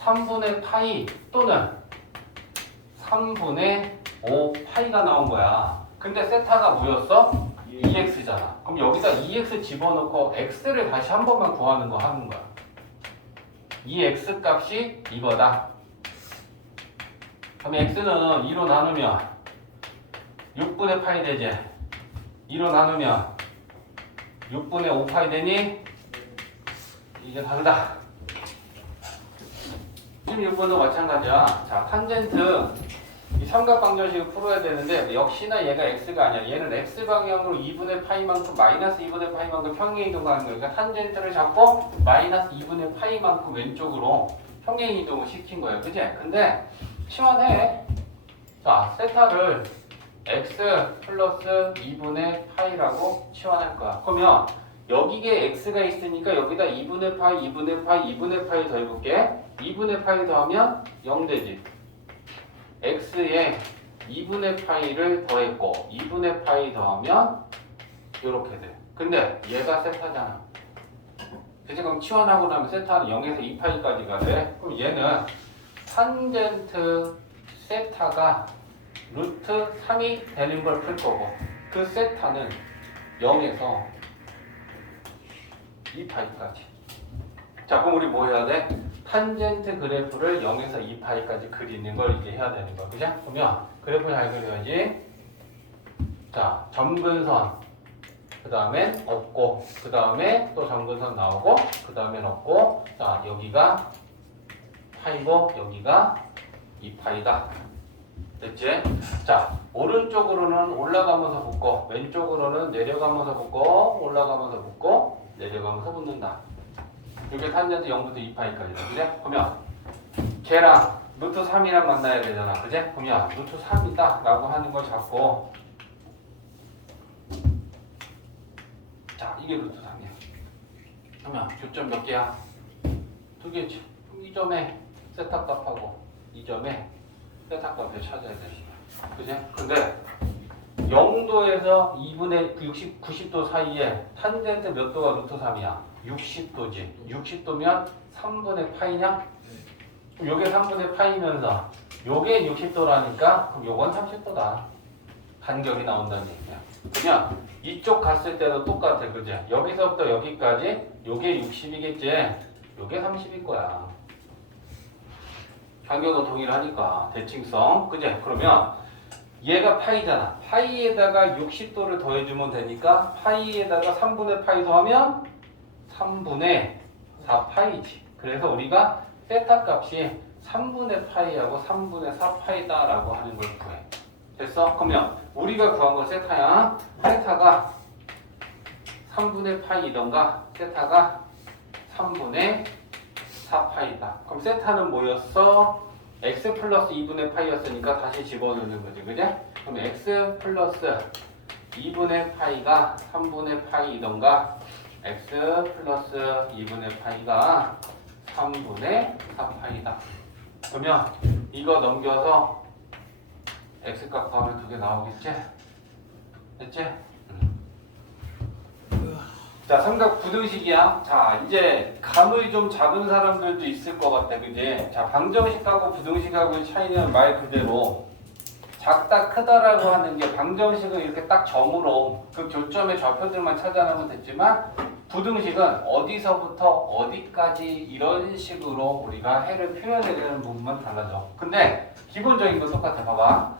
3분의 파이 또는 3분의 5파이가 나온 거야. 근데 세타가 뭐였어? 2x잖아. 그럼 여기다 2x 집어넣고 x를 다시 한 번만 구하는 거 하는 거야. 이 x 값이 이거다. 그럼 x는 2로 나누면 6분의 파이 되지. 2로 나누면 6분의 5파이 되니 이게 다르다. 16번도 마찬가지야. 자, 탄젠트 이 삼각방정식을 풀어야 되는데 역시나 얘가 x가 아니야. 얘는 x 방향으로 2분의 파이만큼 마이너스 2분의 파이만큼 평행 이동하는 거야. 그러니까 탄젠트를 잡고 마이너스 2분의 파이만큼 왼쪽으로 평행 이동을 시킨 거예요. 그지? 근데 치환해. 자, 세타를 x 플러스 2분의 파이라고 치환할 거야. 그러면 여기에 x가 있으니까 여기다 2분의 파이, 2분의 파이, 2분의 파이 더해볼게. 2분의 파이 더하면 0 되지. x에 2분의 파이를 더했고 2분의 파이 더하면 이렇게 돼. 근데 얘가 세타잖아. 그치? 그럼 치환하고 나면 세타는 0에서 2파이까지가 돼. 그럼 얘는 탄젠트 세타가 루트 3이 되는 걸 풀 거고 그 세타는 0에서 2파이까지. 자, 그럼 우리 뭐 해야 돼? 탄젠트 그래프를 0에서 2파이까지 그리는 걸 이제 해야 되는 거야. 그죠? 그러면 그래프 잘 그려야지. 자, 점근선. 그 다음에 없고, 그 다음에 또 점근선 나오고, 그 다음엔 없고, 자, 여기가 파이고, 여기가 2파이다. 됐지? 자, 오른쪽으로는 올라가면서 붙고, 왼쪽으로는 내려가면서 붙고, 올라가면서 붙고, 내려가면서 붙는다. 이게 탄젠트 0부터 2파이까지다. 그제? 그러면 걔랑 루트 3이랑 만나야 되잖아. 그제? 그러면 루트 3이다 라고 하는 걸 잡고 자, 이게 루트 3이야. 그러면 교점 몇 개야? 두 개지. 그럼 이 점에 세타 값하고 이 점에 세타 값을 찾아야 되지. 그제? 근데 0도에서 2분의 90도 사이에 탄젠트 몇 도가 루트 3이야? 60도지. 60도면 3분의 파이냐? 그럼 요게 3분의 파이면서 요게 60도라니까 그럼 요건 30도다. 간격이 나온다는 얘기야. 그냥 이쪽 갔을 때도 똑같아. 그지? 여기서부터 여기까지 요게 60이겠지? 요게 30일 거야. 간격은 동일하니까 대칭성. 그제? 그러면 얘가 파이잖아. 파이에다가 60도를 더해주면 되니까 파이에다가 3분의 파이 더하면 3분의 4파이지. 그래서 우리가 세타 값이 3분의 파이하고 3분의 4파이다라고 하는 걸 구해. 됐어? 그러면 우리가 구한 건 세타야. 세타가 3분의 파이던가 세타가 3분의 4파이다. 그럼 세타는 뭐였어? x 플러스 2분의 파이였으니까 다시 집어넣는 거지. 그죠? 그럼 x 플러스 2분의 파이가 3분의 파이던가 x 플러스 2분의 파이가 3분의 4파이다. 그러면 이거 넘겨서 x값 구하면 두 개 나오겠지? 됐지? 자, 삼각 부등식이야. 자, 이제 감을 좀 잡은 사람들도 있을 것 같아, 그지? 자, 방정식하고 부등식하고의 차이는 말 그대로 작다 크다라고 하는 게 방정식은 이렇게 딱 점으로 그 교점의 좌표들만 찾아내면 됐지만 부등식은 어디서부터 어디까지 이런 식으로 우리가 해를 표현해야 되는 부분만 달라져. 근데 기본적인 건 똑같아. 봐봐.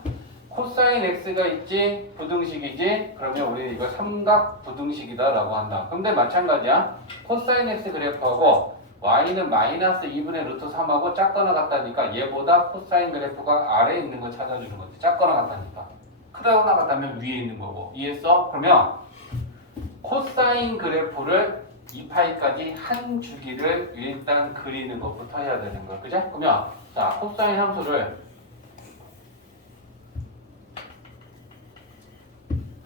코사인 x가 있지, 부등식이지. 그러면 우리 이거 삼각 부등식이다라고 한다. 근데 마찬가지야. 코사인 x 그래프하고 y는 마이너스 2분의 루트 3하고 작거나 같다니까 얘보다 코사인 그래프가 아래에 있는 거 찾아주는 거지. 작거나 같다니까. 크다거나 같다면 위에 있는 거고. 이해했어? 그러면 코사인 그래프를 2파이까지 한 주기를 일단 그리는 것부터 해야 되는 거야. 그죠? 그러면 자, 코사인 함수를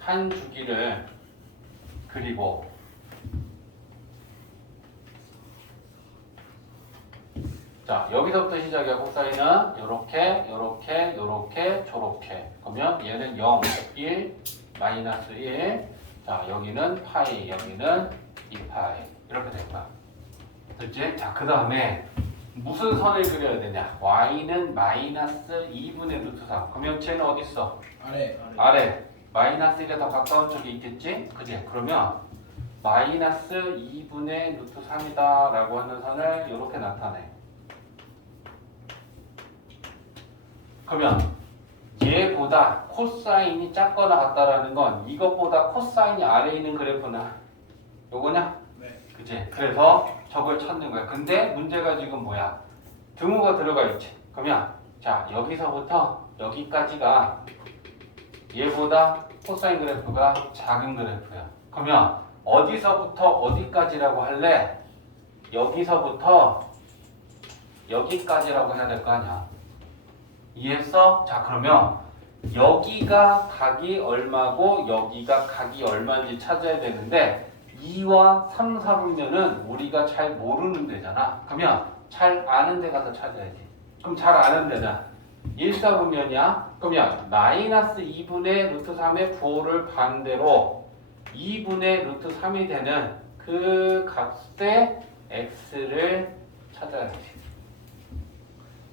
한 주기를 그리고 자, 여기서부터 시작이야. 코사인은 요렇게 요렇게 요렇게 저렇게. 그러면 얘는 0, 1, 마이너스 1. 자, 여기는 파이, 여기는 2파이. 이렇게 될 거야. 됐지? 자, 그 다음에 무슨 선을 그려야 되냐? y는 마이너스 2분의 루트 3. 그러면 쟤는 어디 있어? 아래. 마이너스 1에 더 가까운 쪽에 있겠지? 그지? 그러면 마이너스 2분의 루트 3이다 라고 하는 선을 이렇게 나타내. 그러면 얘보다 코사인이 작거나 같다라는 건 이것보다 코사인이 아래에 있는 그래프는 요거냐? 네. 그치? 그래서 저걸 찾는 거야. 근데 문제가 지금 뭐야? 등호가 들어가 있지. 그러면 자, 여기서부터 여기까지가 얘보다 코사인 그래프가 작은 그래프야. 그러면 어디서부터 어디까지라고 할래? 여기서부터 여기까지라고 해야 될 거 아니야. 이해했어? 자, 그러면 여기가 각이 얼마고 여기가 각이 얼마인지 찾아야 되는데 2와 3, 4분면은 우리가 잘 모르는 데잖아. 그러면 잘 아는 데 가서 찾아야지. 그럼 잘 아는 데는 1, 4분면이야. 그러면 마이너스 2분의 루트 3의 부호를 반대로 2분의 루트 3이 되는 그 값의 x를 찾아야지.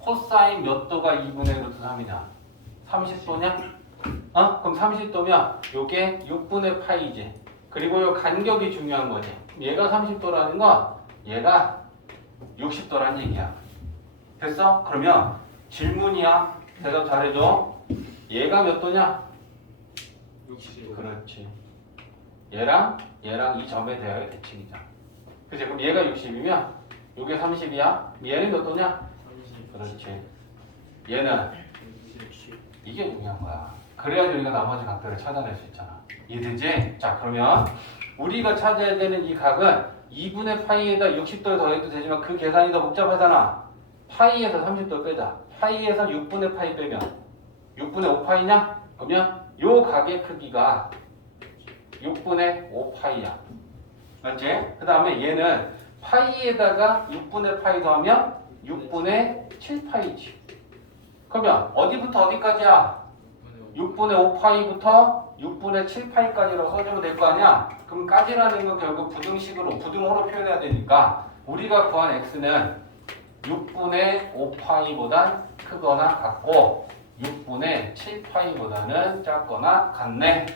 코사인 몇 도가 2분의 루트 3이냐? 30도냐? 그럼 30도면 요게 6분의 파이지. 그리고 요 간격이 중요한 거지. 얘가 30도라는 건 얘가 60도란 얘기야. 됐어? 그러면 질문이야. 대답 잘해줘. 얘가 몇 도냐? 60. 그렇지. 얘랑 이 점에 대하여 대칭이잖아. 그치? 그럼 얘가 60이면 요게 30이야. 얘는 몇 도냐? 30. 그렇지. 얘는 60. 이게 중요한 거야. 그래야지 우리가 나머지 각들을 찾아낼 수 있잖아. 이해되지? 자, 그러면 우리가 찾아야 되는 이 각은 2분의 파이에다 60도를 더해도 되지만 그 계산이 더 복잡하잖아. 파이에서 30도 빼자. 파이에서 6분의 파이 빼면 6분의 5파이냐? 그러면 요 각의 크기가 6분의 5파이야. 맞지? 그 다음에 얘는 파이에다가 6분의 파이 더하면 6분의 7파이지. 그러면 어디부터 어디까지야? 6분의 5파이부터 6분의 7파이까지로 써주면 될 거 아니야? 그럼 까지라는 건 결국 부등식으로, 부등호로 표현해야 되니까 우리가 구한 x는 6분의 5파이보단 크거나 같고 6분의 7파이보다는 작거나 같네.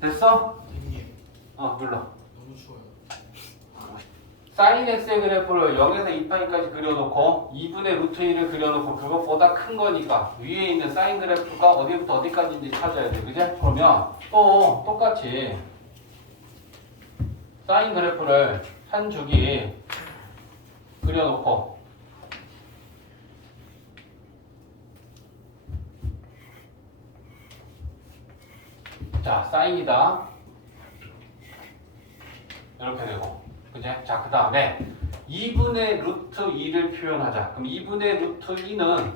됐어? 형님, 눌러. 너무 추워요. 사인 x의 그래프를 0에서 2파이까지 그려놓고 2분의 루트 1을 그려놓고 그것보다 큰 거니까 위에 있는 사인 그래프가 어디부터 어디까지인지 찾아야 돼. 그지? 그러면 또 똑같이 사인 그래프를 한 주기 그려놓고 자, 사인이다. 이렇게 되고. 그지? 자, 그 다음에 2분의 루트 2를 표현하자. 그럼 2분의 루트 2는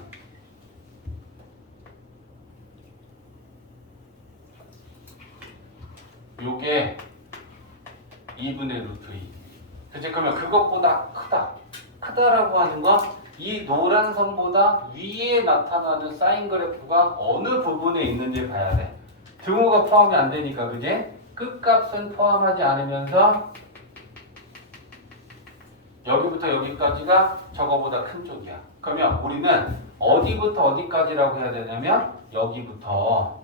요게 2분의 루트 2. 그치? 그러면 그것보다 크다라고 하는 건 이 노란 선보다 위에 나타나는 사인 그래프가 어느 부분에 있는지 봐야 돼. 등호가 포함이 안 되니까, 그지? 끝값은 포함하지 않으면서 여기부터 여기까지가 저거보다 큰 쪽이야. 그러면 우리는 어디부터 어디까지라고 해야 되냐면 여기부터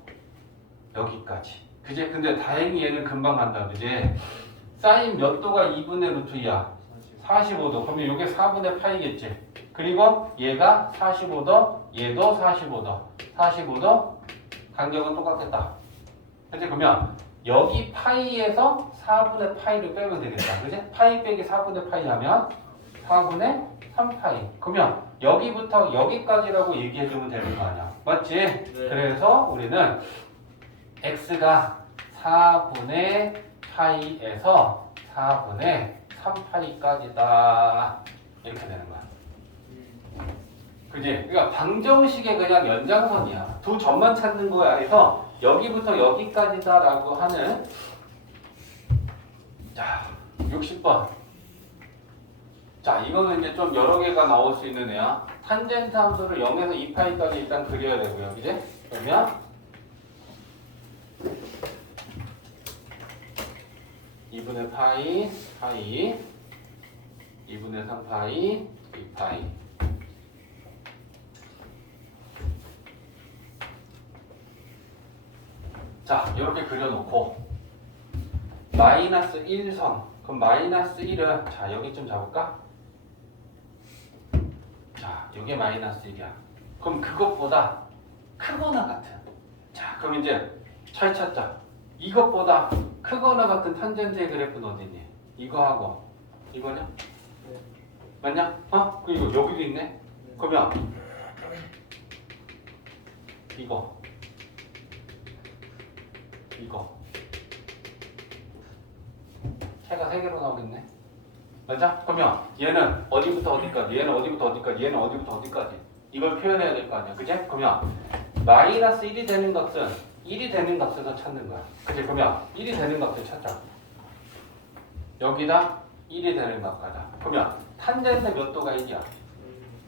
여기까지. 그지? 근데 다행히 얘는 금방 간다. 그지? 사인 몇 도가 2분의 루트 2야? 45도. 그러면 이게 4분의 파이겠지? 그리고 얘가 45도, 얘도 45도. 45도 간격은 똑같겠다. 그치? 그러면 여기 파이에서 4분의 파이를 빼면 되겠다. 그지? 파이 빼기 4분의 파이 하면 4분의 3파이. 그러면 여기부터 여기까지라고 얘기해주면 되는 거 아니야. 맞지? 네. 그래서 우리는 x가 4분의 파이에서 4분의 3파이까지다. 이렇게 되는 거야. 그지? 그러니까 방정식의 그냥 연장선이야. 두 점만 찾는 거야. 그래서 여기부터 여기까지다라고 하는 자 60번. 자 이거는 이제 좀 여러 개가 나올 수 있는 애야. 탄젠트 함수를 0에서 2파이까지 일단 그려야 되고요. 그지? 그러면 2분의 파이 2분의 3파이 2파이. 자, 이렇게 그려놓고 마이너스 1선. 그럼 마이너스 1은 자 여기 좀 잡을까? 자, 이게 마이너스 1이야. 그럼 그것보다 크거나 같은. 자, 그럼 이제 잘 찾자. 이것보다 크거나 같은 탄젠트의 그래프는 어디니? 이거하고 이거냐? 네. 맞냐? 그리고 여기도 있네. 그러면 이거 해가 3개로 나오겠네. 맞아? 그러면 얘는 어디부터 어디까지, 얘는 어디부터 어디까지, 얘는 어디부터 어디까지 이걸 표현해야 될 거 아니야. 그지? 그러면 마이너스 1이 되는 값은 1이 되는 값에서 찾는 거야. 그지? 그러면 1이 되는 값을 찾자. 여기다 1이 되는 값 가자. 그러면 탄젠트 몇 도가 1이야?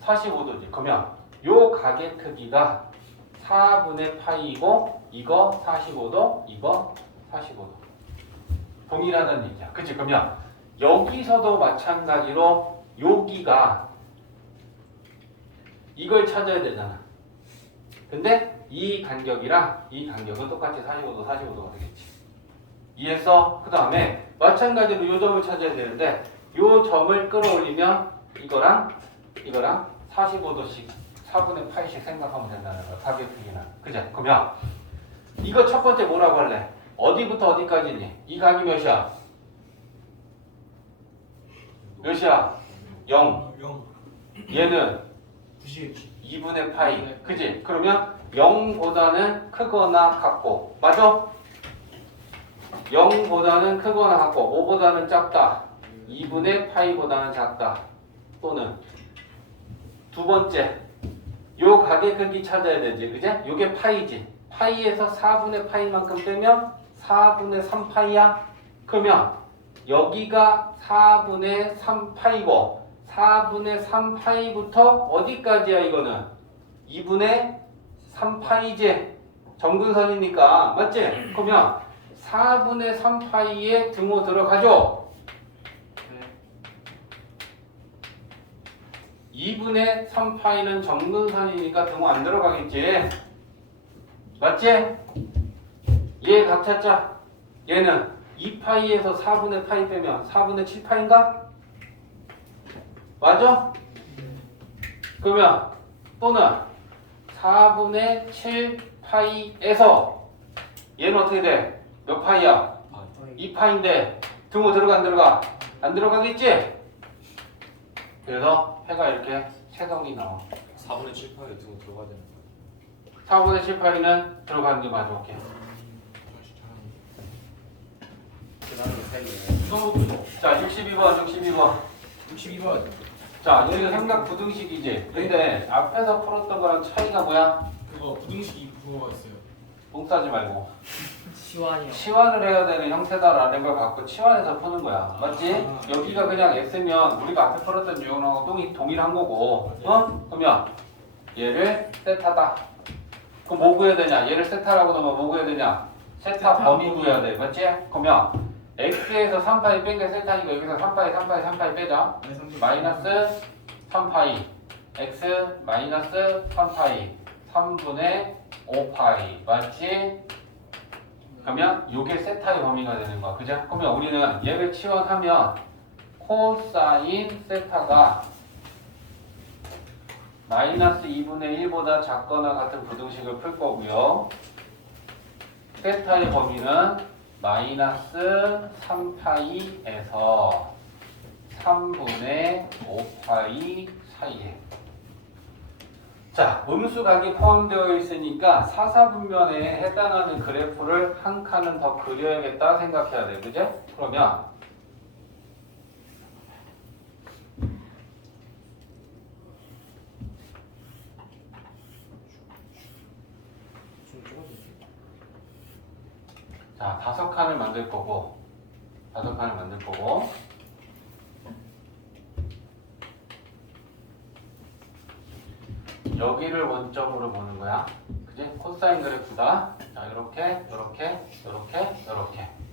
45도지. 그러면 요 각의 크기가 4분의 파이고 이거 45도, 이거 45도. 동일하다는 얘기야. 그치? 그러면 여기서도 마찬가지로 여기가 이걸 찾아야 되잖아. 근데 이 간격이랑 이 간격은 똑같이 45도, 45도가 되겠지. 이해했어? 그 다음에 마찬가지로 요 점을 찾아야 되는데 요 점을 끌어올리면 이거랑 45도씩 4분의 8씩 생각하면 된다는 거야. 가격 크기는. 그죠? 그러면 이거 첫 번째 뭐라고 할래? 어디부터 어디까지니? 이 각이 몇이야? 몇이야? 0. 0. 얘는 90. 2분의 파이. 그지? 그러면 0보다는 크거나 같고. 맞아? 0보다는 크거나 같고 5보다는 작다. 2분의 파이보다는 작다. 또는 두 번째 요 각의 크기 찾아야 되지. 그지? 요게 파이지. 파이에서 4분의 파이만큼 빼면 4분의 3파이야. 그러면 여기가 4분의 3파이고 4분의 3파이부터 어디까지야 이거는? 2분의 3파이지. 정근선이니까. 맞지? 그러면 4분의 3파이에 등호 들어가죠? 네. 2분의 3파이는 정근선이니까 등호 안 들어가겠지. 맞지? 얘 각 찾자. 얘는 2파이에서 4분의 파이 빼면 4분의 7파인가? 맞아? 그러면 또는 4분의 7 파이에서 얘는 어떻게 돼? 몇 파이야? 2파인데 등호 들어가 안 들어가? 안 들어가겠지? 그래서 해가 이렇게 세덩이 나와. 4분의 7파에 두고 들어가야 되는 거야. 4분의 7 파이는 들어가는 게 맞아. 오케이. 계산하는 사이에. 자 62번 62번. 62번. 자 여기가 삼각 부등식이지. 근데 앞에서 풀었던 거랑 차이가 뭐야? 그거 부등식이 그거가 있어요. 똥 싸지 말고 시완이요. 치환을 해야 되는 형태다라는 걸 갖고 치환해서 푸는 거야. 맞지? 여기가 그냥 S면 우리가 앞에 풀었던 유형하고 동일한 거고. 어? 그러면 얘를 세타다. 그럼 뭐 구해야 되냐? 얘를 세타라고 넣으면 뭐 구해야 되냐? 세타 범위 구해야 돼. 맞지? 그러면 X에서 3파이 뺀 게 세타니까 여기서 3파이 빼자. 마이너스 3파이 X 마이너스 3파이 3분의 5파이 맞지? 그러면 요게 세타의 범위가 되는 거야. 그죠? 그러면 우리는 얘를 치환하면 코사인 세타가 마이너스 2분의 1보다 작거나 같은 부등식을 풀 거고요. 세타의 범위는 마이너스 3파이에서 3분의 5파이 사이에. 자, 음수각이 포함되어 있으니까 사사분면에 해당하는 그래프를 한 칸은 더 그려야겠다 생각해야 돼. 그죠? 그러면 자, 5칸을 만들 거고 여기를 원점으로 보는 거야. 그지? 코사인 그래프다. 자, 이렇게.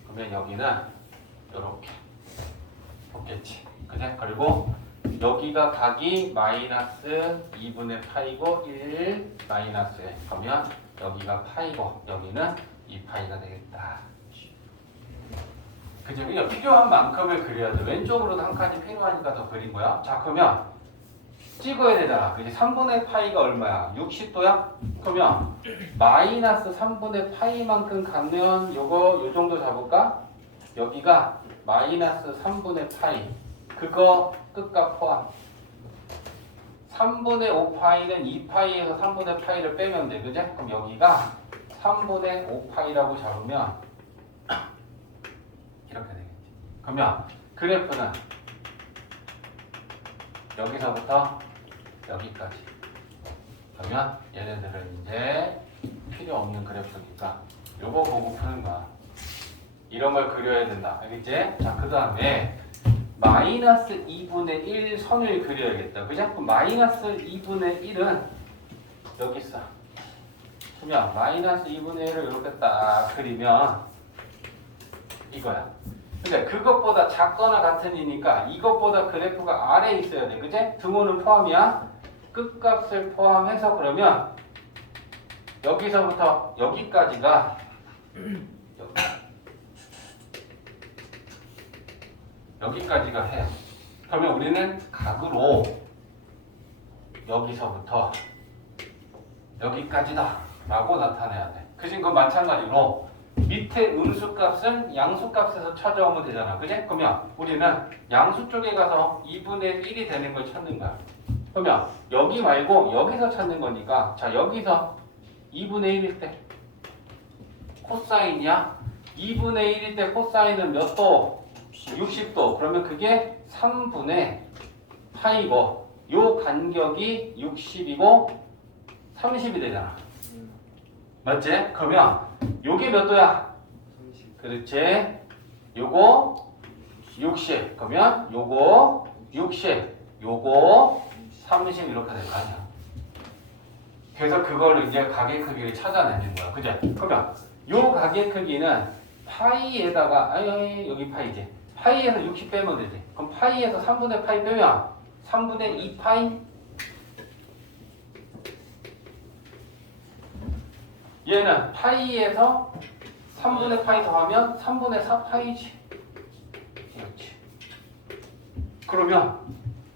그러면 여기는 이렇게 없겠지. 그지? 그리고 여기가 각이 마이너스 2분의 파이고 1 마이너스 1. 그러면 여기가 파이고 여기는 2파이가 되겠다. 그죠? 그냥 필요한 만큼을 그려야 돼. 왼쪽으로도 한 칸이 필요하니까 더 그린 거야. 자, 그러면 찍어야 되잖아. 그지? 3분의 파이가 얼마야? 60도야? 그러면 마이너스 3분의 파이만큼 가면 요 정도 잡을까? 여기가 마이너스 3분의 파이. 그거 끝과 포함. 3분의 5파이는 2파이에서 3분의 파이를 빼면 돼. 그지? 그럼 여기가 3분의 5파이라고 잡으면 이렇게 되겠지. 그러면 그래프는 여기서부터 여기까지. 그러면 얘네들은 이제 필요 없는 그래프니까 요거 보고 푸는 거야. 이런 걸 그려야 된다. 알겠지? 자, 그 다음에 마이너스 2분의 1 선을 그려야겠다. 그죠? 그럼 마이너스 2분의 1은 여기 있어. 그러면 마이너스 2분의 1을 이렇게 딱 그리면 이거야. 근데 그것보다 작거나 같은 이니까 이것보다 그래프가 아래에 있어야 돼. 그지? 등호는 포함이야. 끝값을 포함해서 그러면 여기서부터 여기까지가 여기까지가 해. 그러면 우리는 각으로 여기서부터 여기까지다 라고 나타내야 돼. 그진 건 마찬가지로 밑에 음수값은 양수값에서 찾아오면 되잖아. 그지? 그러면 우리는 양수 쪽에 가서 2분의 1이 되는 걸 찾는 거야. 그러면 여기 말고 여기서 찾는 거니까 자, 여기서 2분의 1일 때 코사인이야. 2분의 1일 때 코사인은 몇 도? 60도. 그러면 그게 3분의 파이고 요 간격이 60이고 30이 되잖아. 맞지? 그러면 요게 몇 도야? 30. 그렇지. 요거 60. 그러면 요거 60. 요거 30 이렇게 될 거 아니야. 그래서 그걸 이제 가계 크기를 찾아내는 거야. 그죠? 그러면 요 가계 크기는 파이에다가 아니 여기 파이지. 파이에서 60 빼면 되지. 그럼 파이에서 3분의 파이 빼면 3분의 2 파이. 얘는 파이에서 3분의 파이 더하면 3분의 4 파이지. 그렇지. 그러면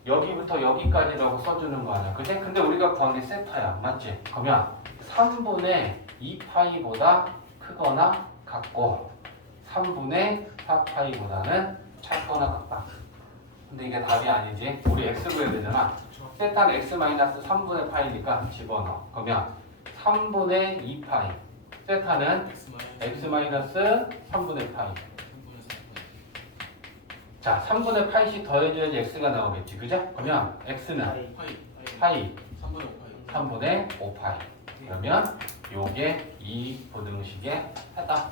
여기부터 여기까지라고 써주는 거 아니야. 그치? 근데 우리가 구한 게 세타야. 맞지? 그러면 3분의 2파이보다 크거나 같고 3분의 4파이보다는 작거나 같다. 근데 이게 답이 아니지. 우리 x 구해야 되잖아. 세타는 x 마이너스 3분의 파이니까 집어넣어. 그러면 3분의 2파이. 세타는 x 마이너스 3분의 파이. 자, 3분의 파이씩 더해줘야지 x가 나오겠지. 그죠? 그러면 x는 파이 3분의 5파이. 그러면 요게 2부등식의 해다.